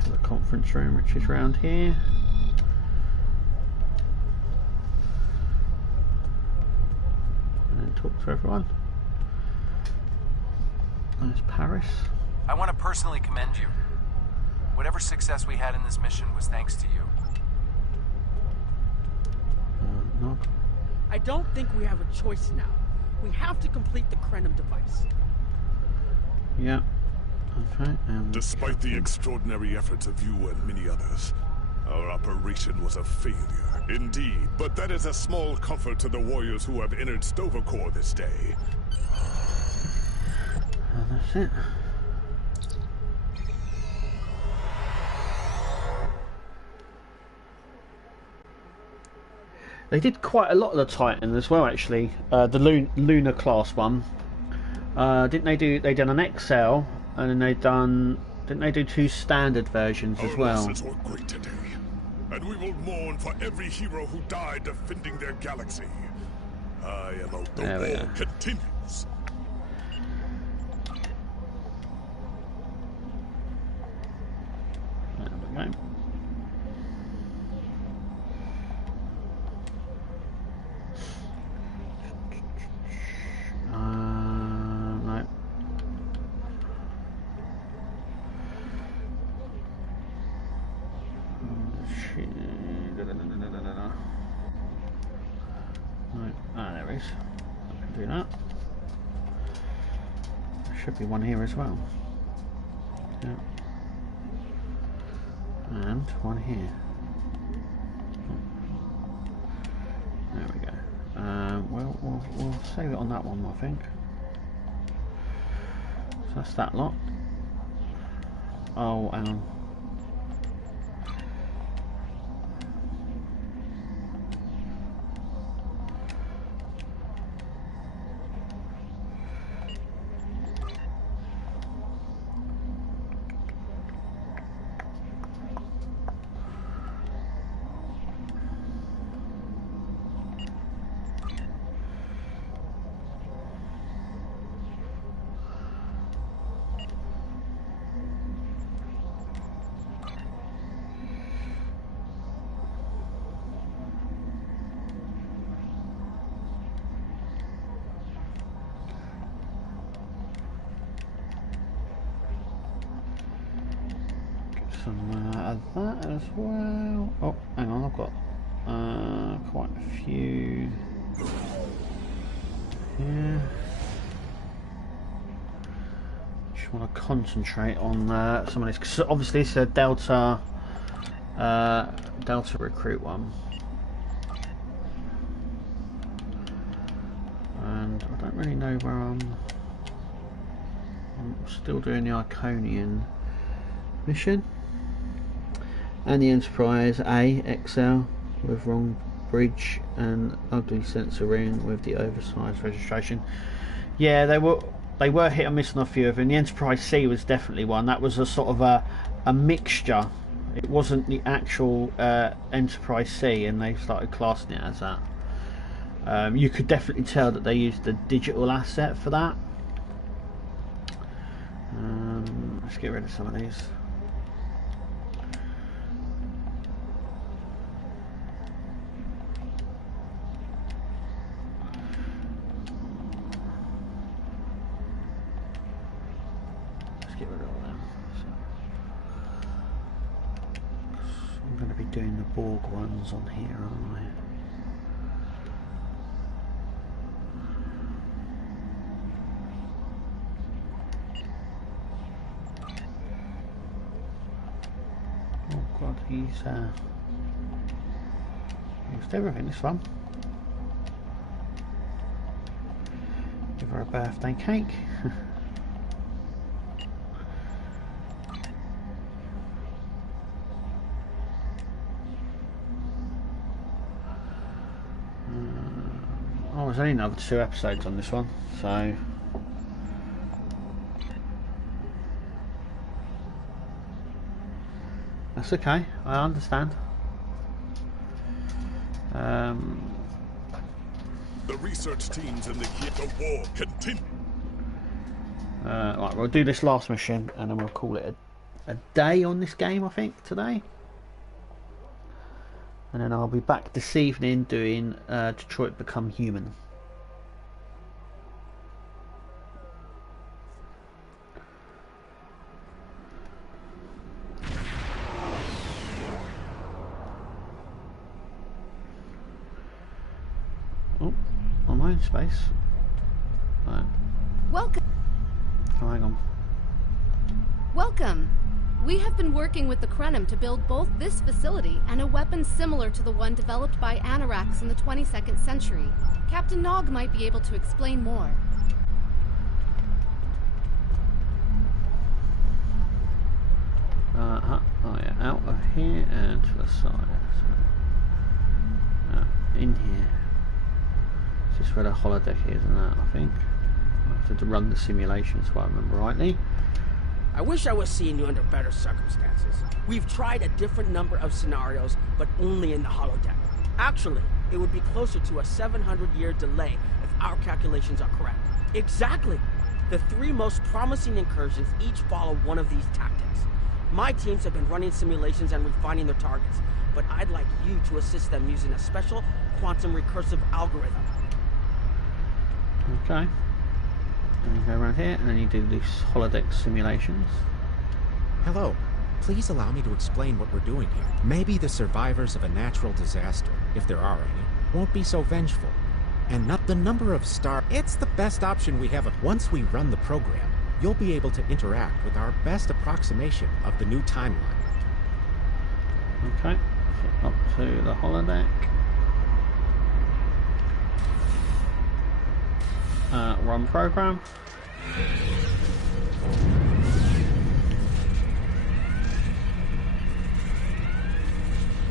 To the conference room, which is round here. And then talk to everyone. There's Paris. I want to personally commend you. Whatever success we had in this mission was thanks to you. No. I don't think we have a choice now. We have to complete the Krenim device. Yeah. Okay. Despite the extraordinary efforts of you and many others, our operation was a failure. Indeed, but that is a small comfort to the warriors who have entered Stovercore this day. That's it. They did quite a lot of the Titan as well, actually. The Lunar class one. Didn't they do? They done an XL, and then they done. Didn't they do 2 standard versions as well? Our losses were great today, and we will mourn for every hero who died defending their galaxy. I am out. The war continues. There we go. No. No. Ah, there is. I can do that. There should be one here as well. Yeah. And one here. There we go. Well, we'll save it on that one, I think. So that's that lot. Oh, hang on. Some of that as well. Oh, hang on, I've got quite a few here. Just want to concentrate on some of this, because obviously it's a Delta Delta Recruit one. And I don't really know where I'm still doing the Iconian mission. And the Enterprise A XL with wrong bridge and ugly sensor ring with the oversized registration. Yeah, they were hit and miss on a few of them. The Enterprise C was definitely one. That was a sort of a mixture. It wasn't the actual Enterprise C, and they started classing it as that. You could definitely tell that they used the digital asset for that. Let's get rid of some of these. Get rid of all them. So I'm going to be doing the Borg ones on here, aren't I? Oh God, he's used everything. This one. Give her a birthday cake. There's only another 2 episodes on this one, so that's okay. I understand. The research teams and the war continue. Right, we'll do this last mission and then we'll call it a day on this game, I think, today. And then I'll be back this evening doing Detroit Become Human. Oh, on my own space. Right. Welcome. Oh, hang on. Welcome. We have been working with the Krenim to build both this facility and a weapon similar to the one developed by Anoraks in the 22nd century. Captain Nog might be able to explain more. Oh yeah, out of here and to the side. So, in here. This is where the holodeck is, and that, I think. I have to run the simulations, if I remember rightly. I wish I was seeing you under better circumstances. We've tried a different number of scenarios, but only in the holodeck. Actually, it would be closer to a 700-year delay if our calculations are correct. Exactly! The 3 most promising incursions each follow one of these tactics. My teams have been running simulations and refining their targets, but I'd like you to assist them using a special quantum recursive algorithm. Okay. And you go around here, and then you do these holodeck simulations. Hello. Please allow me to explain what we're doing here. Maybe the survivors of a natural disaster, if there are any, won't be so vengeful. And not the number of stars. It's the best option we have. Once we run the program, you'll be able to interact with our best approximation of the new timeline. Okay. So up to the holodeck. Run program.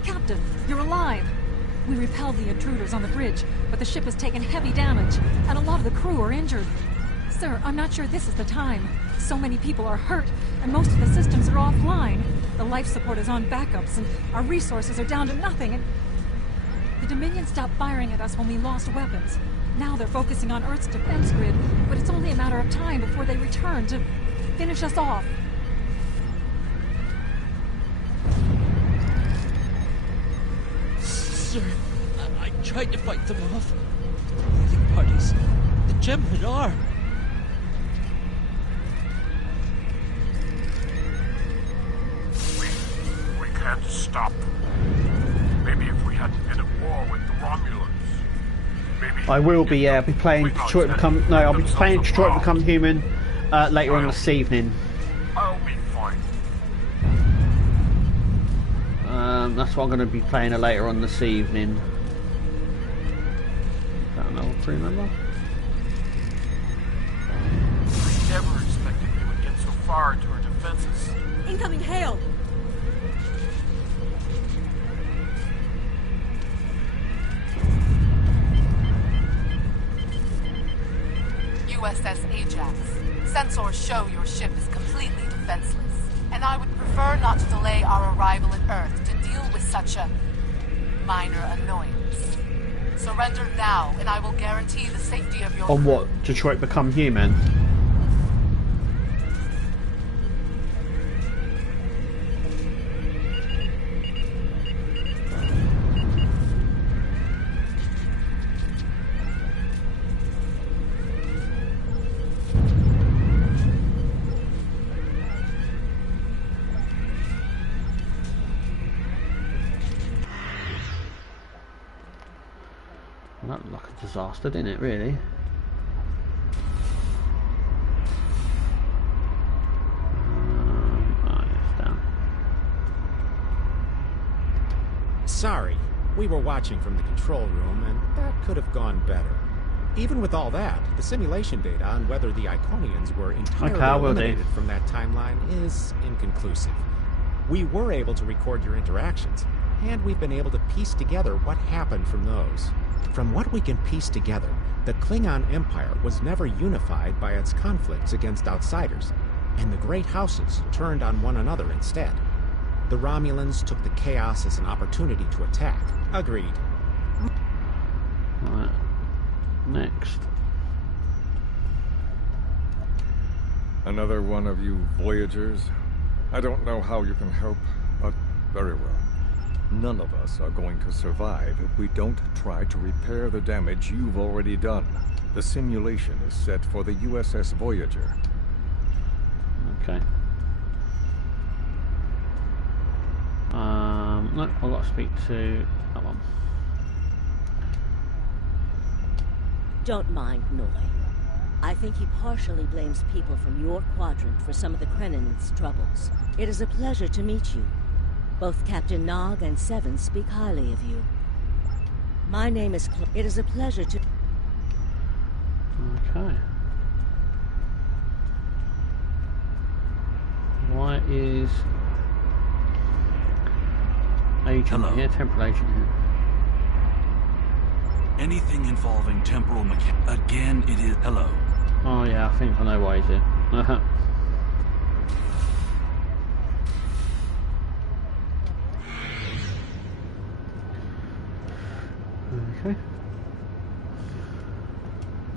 Captain, you're alive! We repelled the intruders on the bridge, but the ship has taken heavy damage, and a lot of the crew are injured. Sir, I'm not sure this is the time. So many people are hurt, and most of the systems are offline. The life support is on backups, and our resources are down to nothing, and... The Dominion stopped firing at us when we lost weapons. Now they're focusing on Earth's defense grid, but it's only a matter of time before they return to finish us off. Sir, I tried to fight them off. The parties, the gem had are. We can't stop them. Maybe if we hadn't been at war with the Romulans. I will be, yeah. I'll be playing Detroit Become... No, I'll be playing Detroit Become Human later on this evening. I'll be fine. That's what I'm going to be playing later on this evening. Is that another crew member? Never expected we would get so far into our defenses. Incoming hail! USS Ajax. Sensors show your ship is completely defenseless, and I would prefer not to delay our arrival at Earth to deal with such a minor annoyance. Surrender now, and I will guarantee the safety of your On crew. what? Detroit Become Human? That looked like a disaster, didn't it, really? Oh, yes, down. Sorry, we were watching from the control room, and that could have gone better. Even with all that, the simulation data on whether the Iconians were entirely eliminated from that timeline is inconclusive. We were able to record your interactions, and we've been able to piece together what happened from those. From what we can piece together, the Klingon Empire was never unified by its conflicts against outsiders, and the great houses turned on one another instead. The Romulans took the chaos as an opportunity to attack. Agreed. Right. Next. Another one of you Voyagers? I don't know how you can help, but very well. None of us are going to survive if we don't try to repair the damage you've already done. The simulation is set for the USS Voyager. Okay. No, I've got to speak to that one. Don't mind Noy. I think he partially blames people from your quadrant for some of the Krennin's troubles. It is a pleasure to meet you. Both Captain Nog and Seven speak highly of you. My name is It is a pleasure to... Okay. Why is... Agent here, temporal agent here. Anything involving temporal mechanics. Again, it is... Hello. Oh yeah, I think I know why he's here. Okay.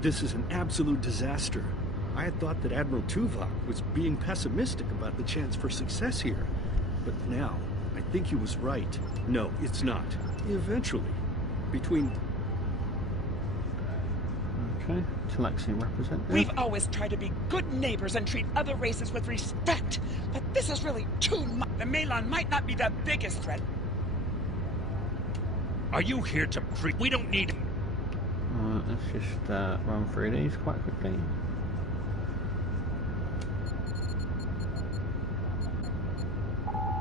This is an absolute disaster. I had thought that Admiral Tuvok was being pessimistic about the chance for success here. But now, I think he was right. No, it's not. Eventually. Between... Okay, Telexian representative. We've always tried to be good neighbors and treat other races with respect. But this is really too much. The Malon might not be the biggest threat. Are you here to pre- We don't need... Let's just run through these quite quickly.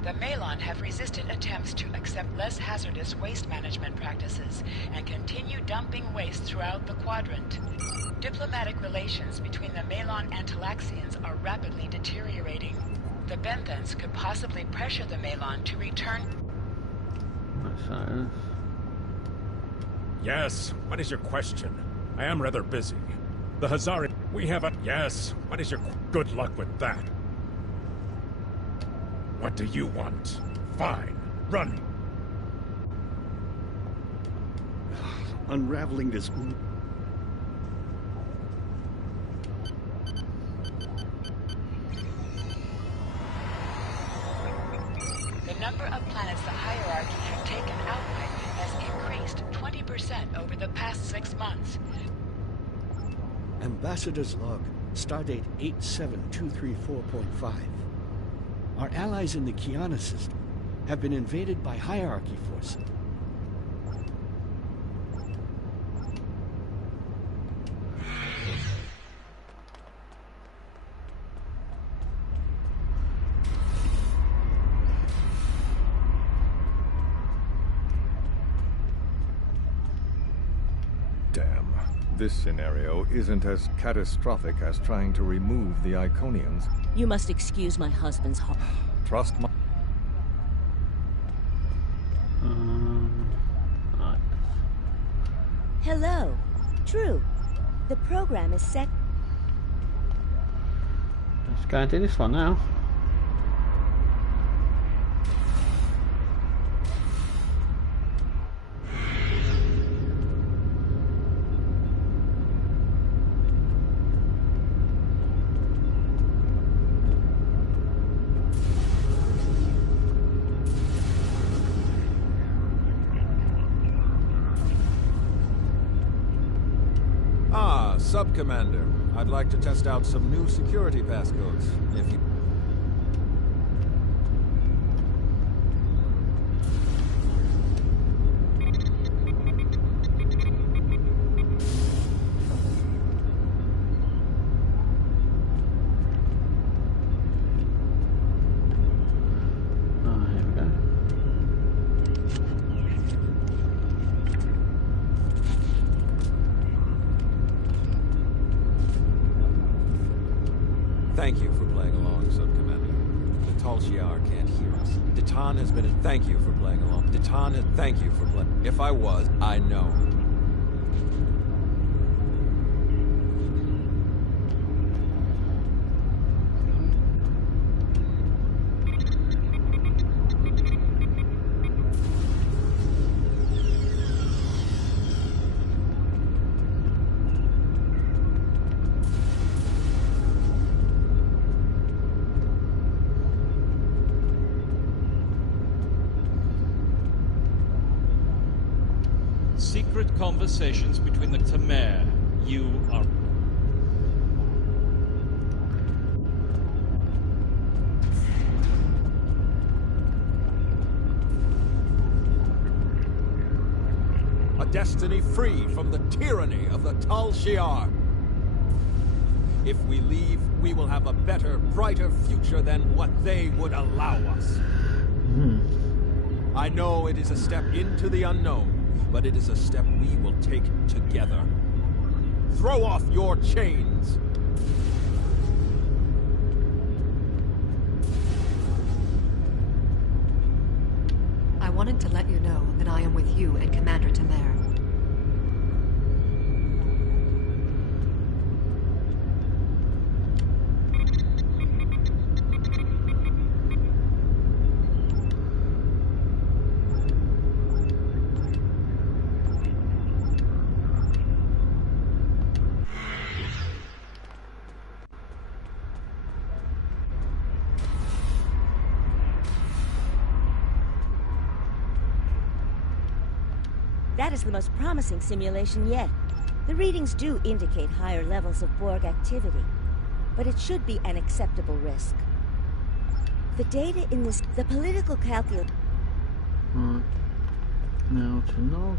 The Malon have resisted attempts to accept less hazardous waste management practices and continue dumping waste throughout the quadrant. Diplomatic relations between the Malon and Talaxians are rapidly deteriorating. The Benthans could possibly pressure the Malon to return... Yes, what is your question? I am rather busy. The Hazari... We have a... Yes, what is your... Good luck with that. What do you want? Fine, run. Unraveling this... The number of planets the hierarchy have taken outright has increased 20% over the past 6 months. Ambassador's log, stardate 87234.5. Our allies in the Kiana system have been invaded by hierarchy forces. Damn. This scenario isn't as catastrophic as trying to remove the Iconians. You must excuse my husband's heart. Trust my... Right. Hello. True. The program is set. Let's go and do this one now. Sub-Commander, I'd like to test out some new security passcodes, if you... Thank you for playing along, Sub-Commander. The Tal Shiar can't hear us. Detan has been... Thank you for playing along. Detan has... Thank you for playing... If I was, I know. Secret conversations between the Khmer. You are... A destiny free from the tyranny of the Tal Shiar. If we leave, we will have a better, brighter future than what they would allow us. I know it is a step into the unknown, but it is a step we will take together. Throw off your chains! I wanted to let you know that I am with you and Commander Khmer. That is the most promising simulation yet. The readings do indicate higher levels of Borg activity, but it should be an acceptable risk. The data in this... the political calculus... Right. Now to Nog.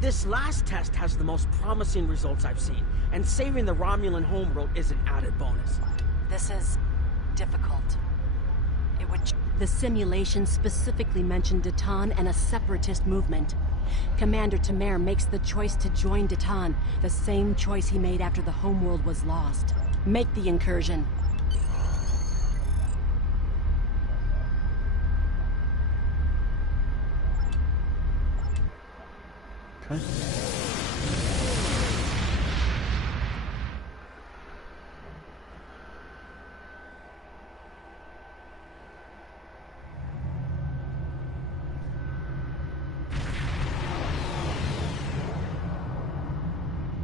This last test has the most promising results I've seen, and saving the Romulan homeworld is an added bonus. This is... difficult. It would... The simulation specifically mentioned Detan and a separatist movement. Commander Khmer makes the choice to join Detan, the same choice he made after the homeworld was lost. Make the incursion. Okay.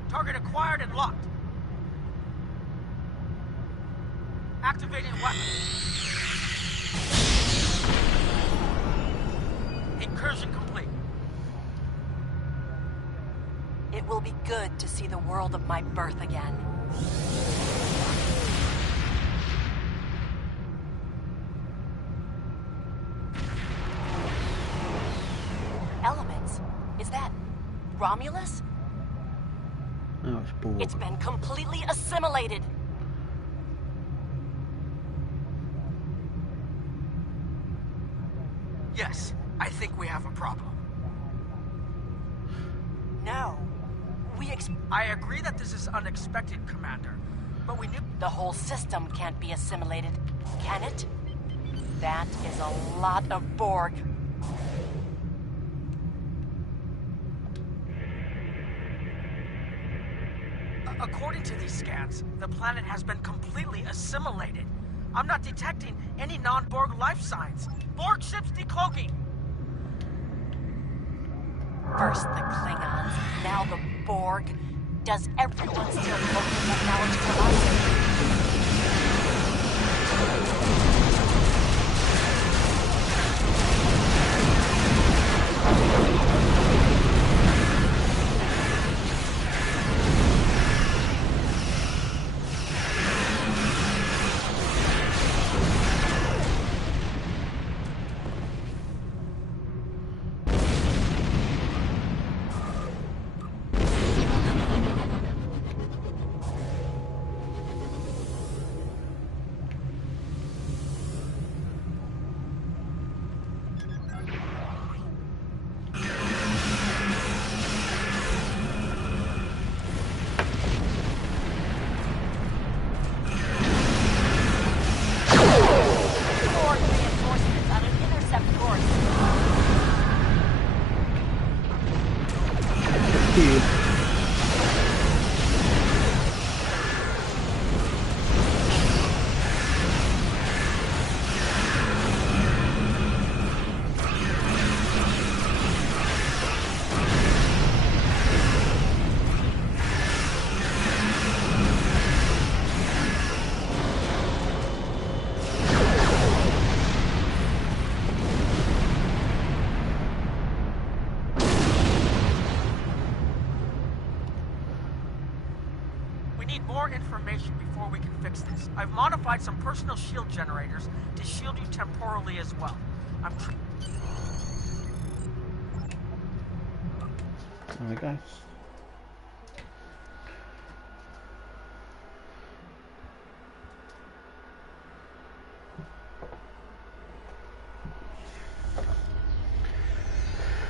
Target acquired and locked. Activating weapon. Incursion complete. It will be good to see the world of my birth again. Elements? Is that Romulus? Oh, it's Borg. It's been completely assimilated. Yes, I think we have a problem. No. I agree that this is unexpected, Commander, but we knew... The whole system can't be assimilated, can it? That is a lot of Borg. According to these scans, the planet has been completely assimilated. I'm not detecting any non-Borg life signs. Borg ships decloaking! First the Klingons, now the Borg. Does everyone still look for technology from us? I've modified some personal shield generators to shield you temporally as well. There we go.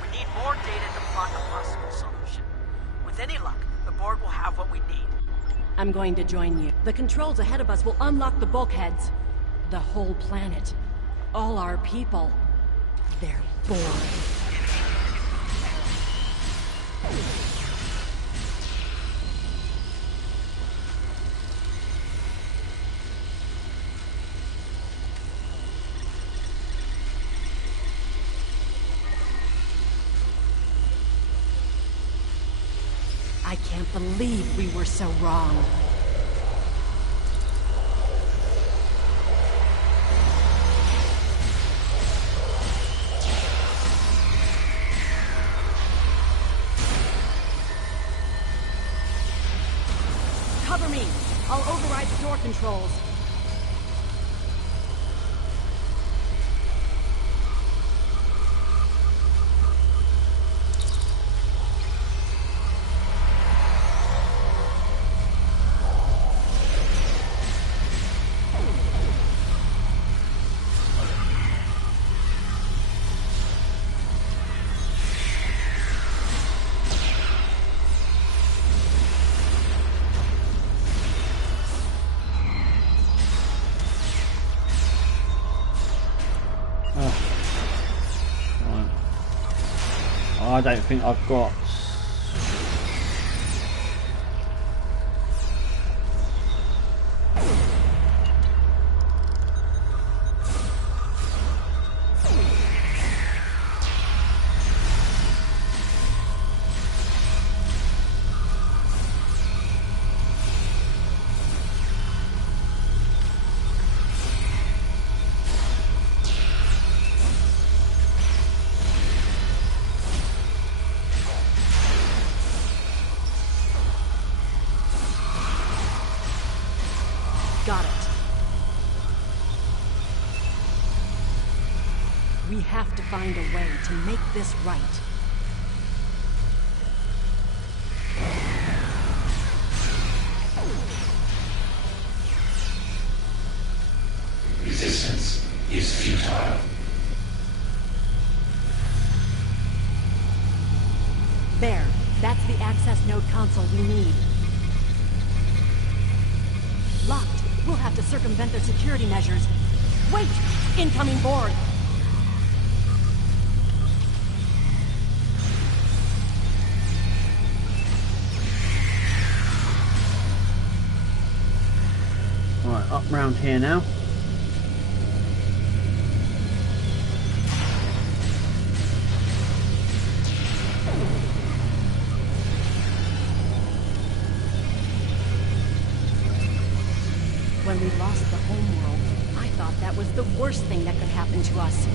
We need more data to plot a possible solution. With any luck, the Borg will have what we need. I'm going to join you. The controls ahead of us will unlock the bulkheads. The whole planet. All our people. They're Borg. I can't believe we were so wrong. Cover me! I'll override the door controls. I don't think I've got. Got it. We have to find a way to make this right. Resistance is futile. There. That's the access node console we need. Locked. We'll have to circumvent their security measures. Wait! Incoming Borg! Right, up round here now. When we lost the homeworld, I thought that was the worst thing that could happen to us.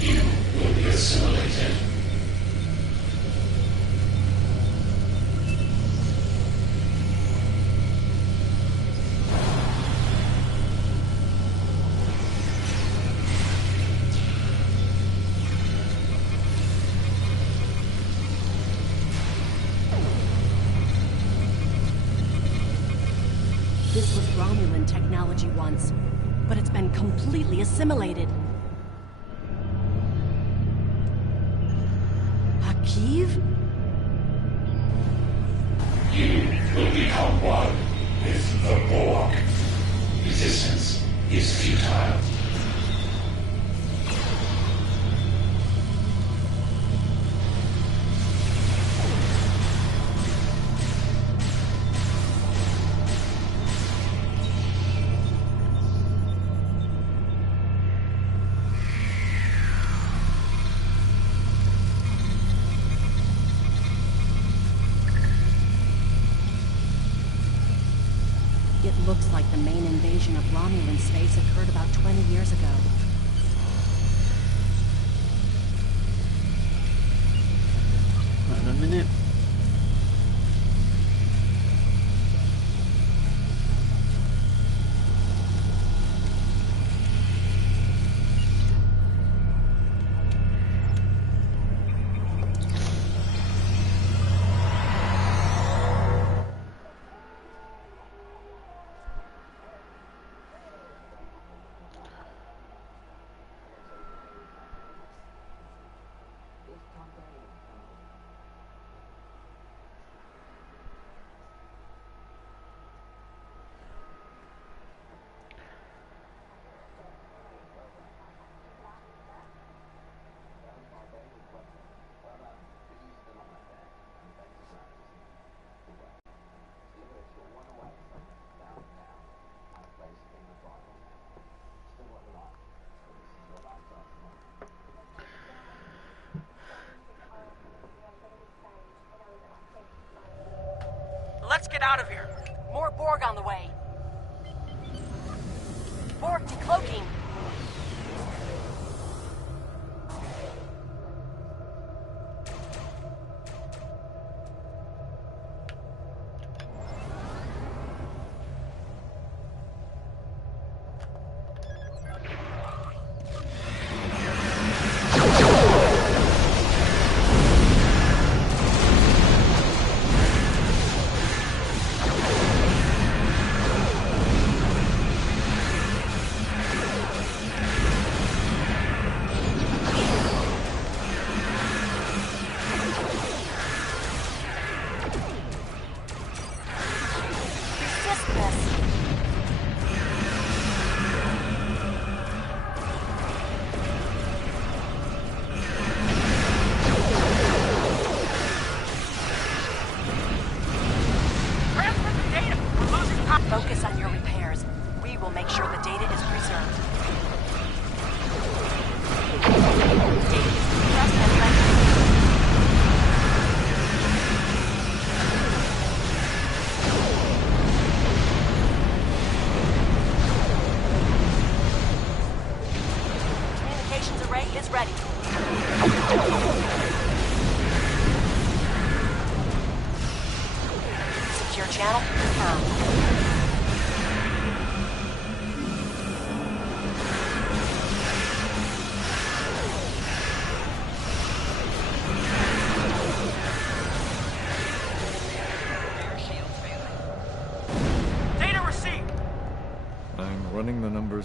You will be assimilated. This was Romulan technology once, but it's been completely assimilated. Akiv? You will become one with the Borg. Resistance is futile. It looks like the main invasion of Romulan space occurred about 20 years ago. Right, in a minute. Let's get out of here. More Borg on the way. Borg decloaking.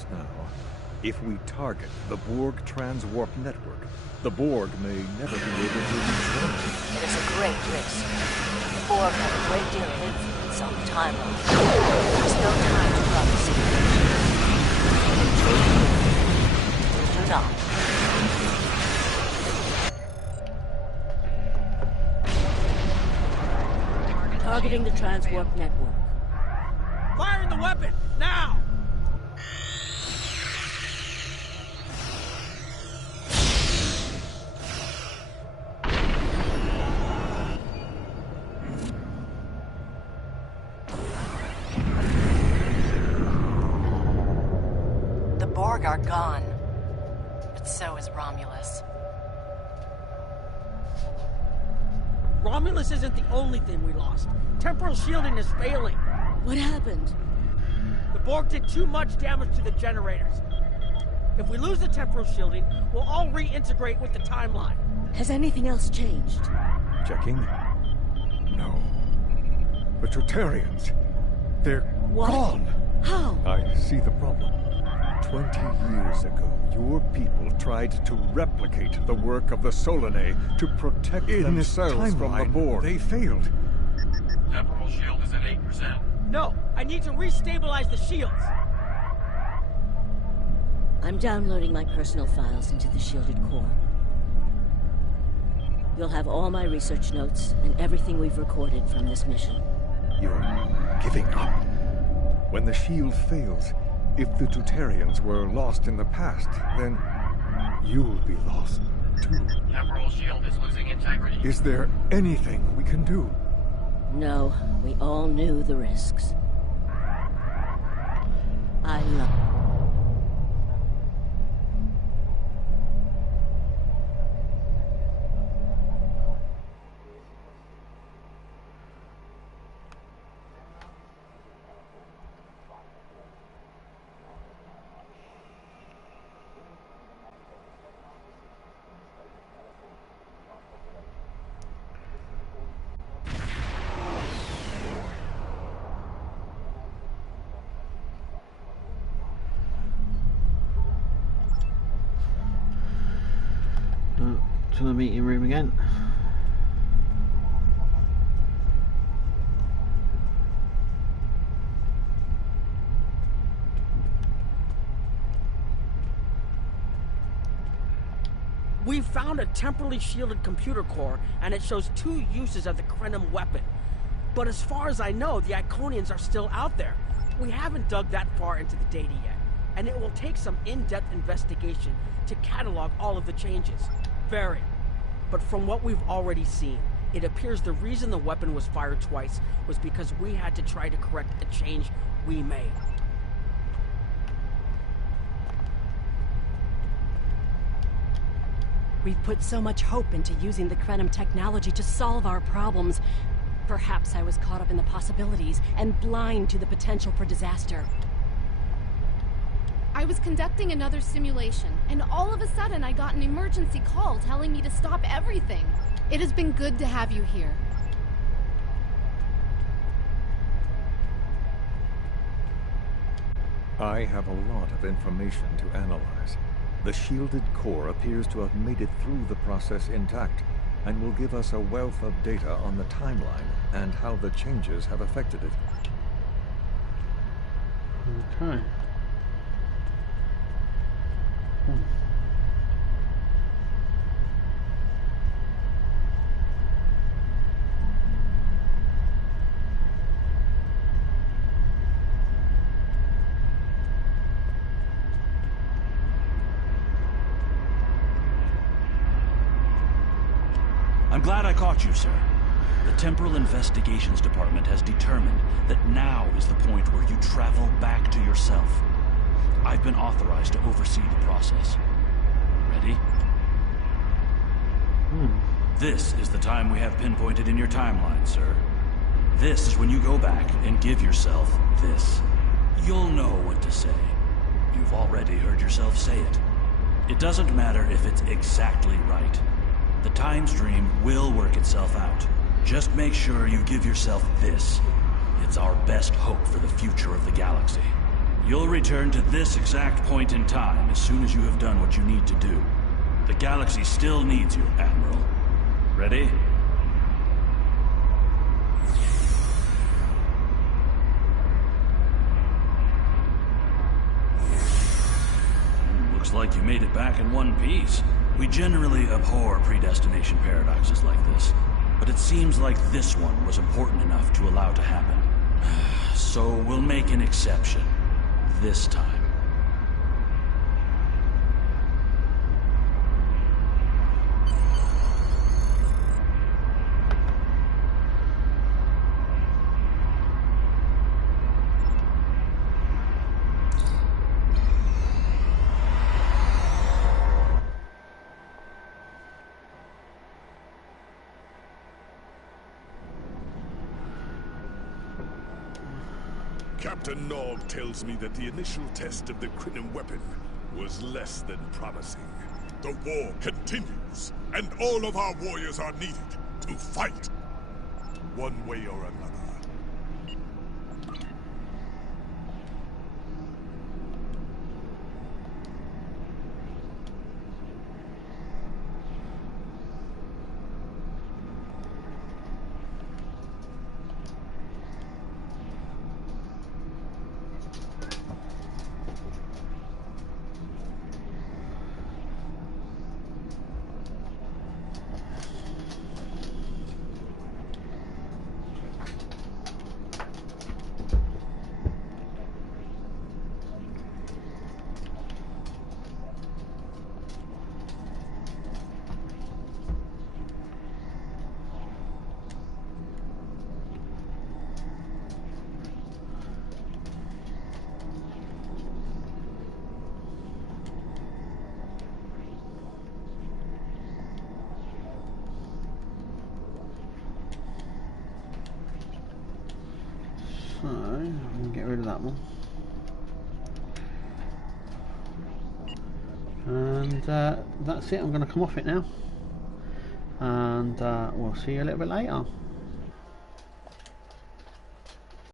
matters now. If we target the Borg transwarp network, the Borg may never be able to control it. It is a great risk. The Borg have a great deal of influence on the timeline. There's no time to promise it. Do not. Targeting the transwarp network. Firing the weapon! Now! The Borg are gone. But so is Romulus. Romulus isn't the only thing we lost. Temporal shielding is failing. What happened? The Borg did too much damage to the generators. If we lose the temporal shielding, we'll all reintegrate with the timeline. Has anything else changed? Checking? No. The Tutarians. They're gone. How? I see the problem. 20 years ago, your people tried to replicate the work of the Solanae to protect themselves from the Borg. They failed. Temporal shield is at 8%. No, I need to restabilize the shields. I'm downloading my personal files into the shielded core. You'll have all my research notes and everything we've recorded from this mission. You're giving up? When the shield fails, if the Tutarians were lost in the past, then you'll be lost too. Temporal shield is losing integrity. Is there anything we can do? No, we all knew the risks. I love... To the meeting room again. We found a temporally shielded computer core, and it shows 2 uses of the Krenim weapon. But as far as I know, the Iconians are still out there. We haven't dug that far into the data yet, and it will take some in-depth investigation to catalog all of the changes. Very. But from what we've already seen, it appears the reason the weapon was fired twice was because we had to try to correct a change we made. We've put so much hope into using the Krenim technology to solve our problems. Perhaps I was caught up in the possibilities and blind to the potential for disaster. I was conducting another simulation, and all of a sudden I got an emergency call telling me to stop everything. It has been good to have you here. I have a lot of information to analyze. The shielded core appears to have made it through the process intact, and will give us a wealth of data on the timeline and how the changes have affected it. Okay. I'm glad I caught you, sir. The Temporal Investigations Department has determined that now is the point where you travel back to yourself. I've been authorized to oversee the process. Ready? This is the time we have pinpointed in your timeline, sir. This is when you go back and give yourself this. You'll know what to say. You've already heard yourself say it. It doesn't matter if it's exactly right. The time stream will work itself out. Just make sure you give yourself this. It's our best hope for the future of the galaxy. You'll return to this exact point in time as soon as you have done what you need to do. The galaxy still needs you, Admiral. Ready? Looks like you made it back in one piece. We generally abhor predestination paradoxes like this, but it seems like this one was important enough to allow to happen. So we'll make an exception. This time. Captain Nog tells me that the initial test of the Crinan weapon was less than promising. The war continues, and all of our warriors are needed to fight, one way or another. So, I'm going to get rid of that one. And that's it, I'm going to come off it now. And we'll see you a little bit later.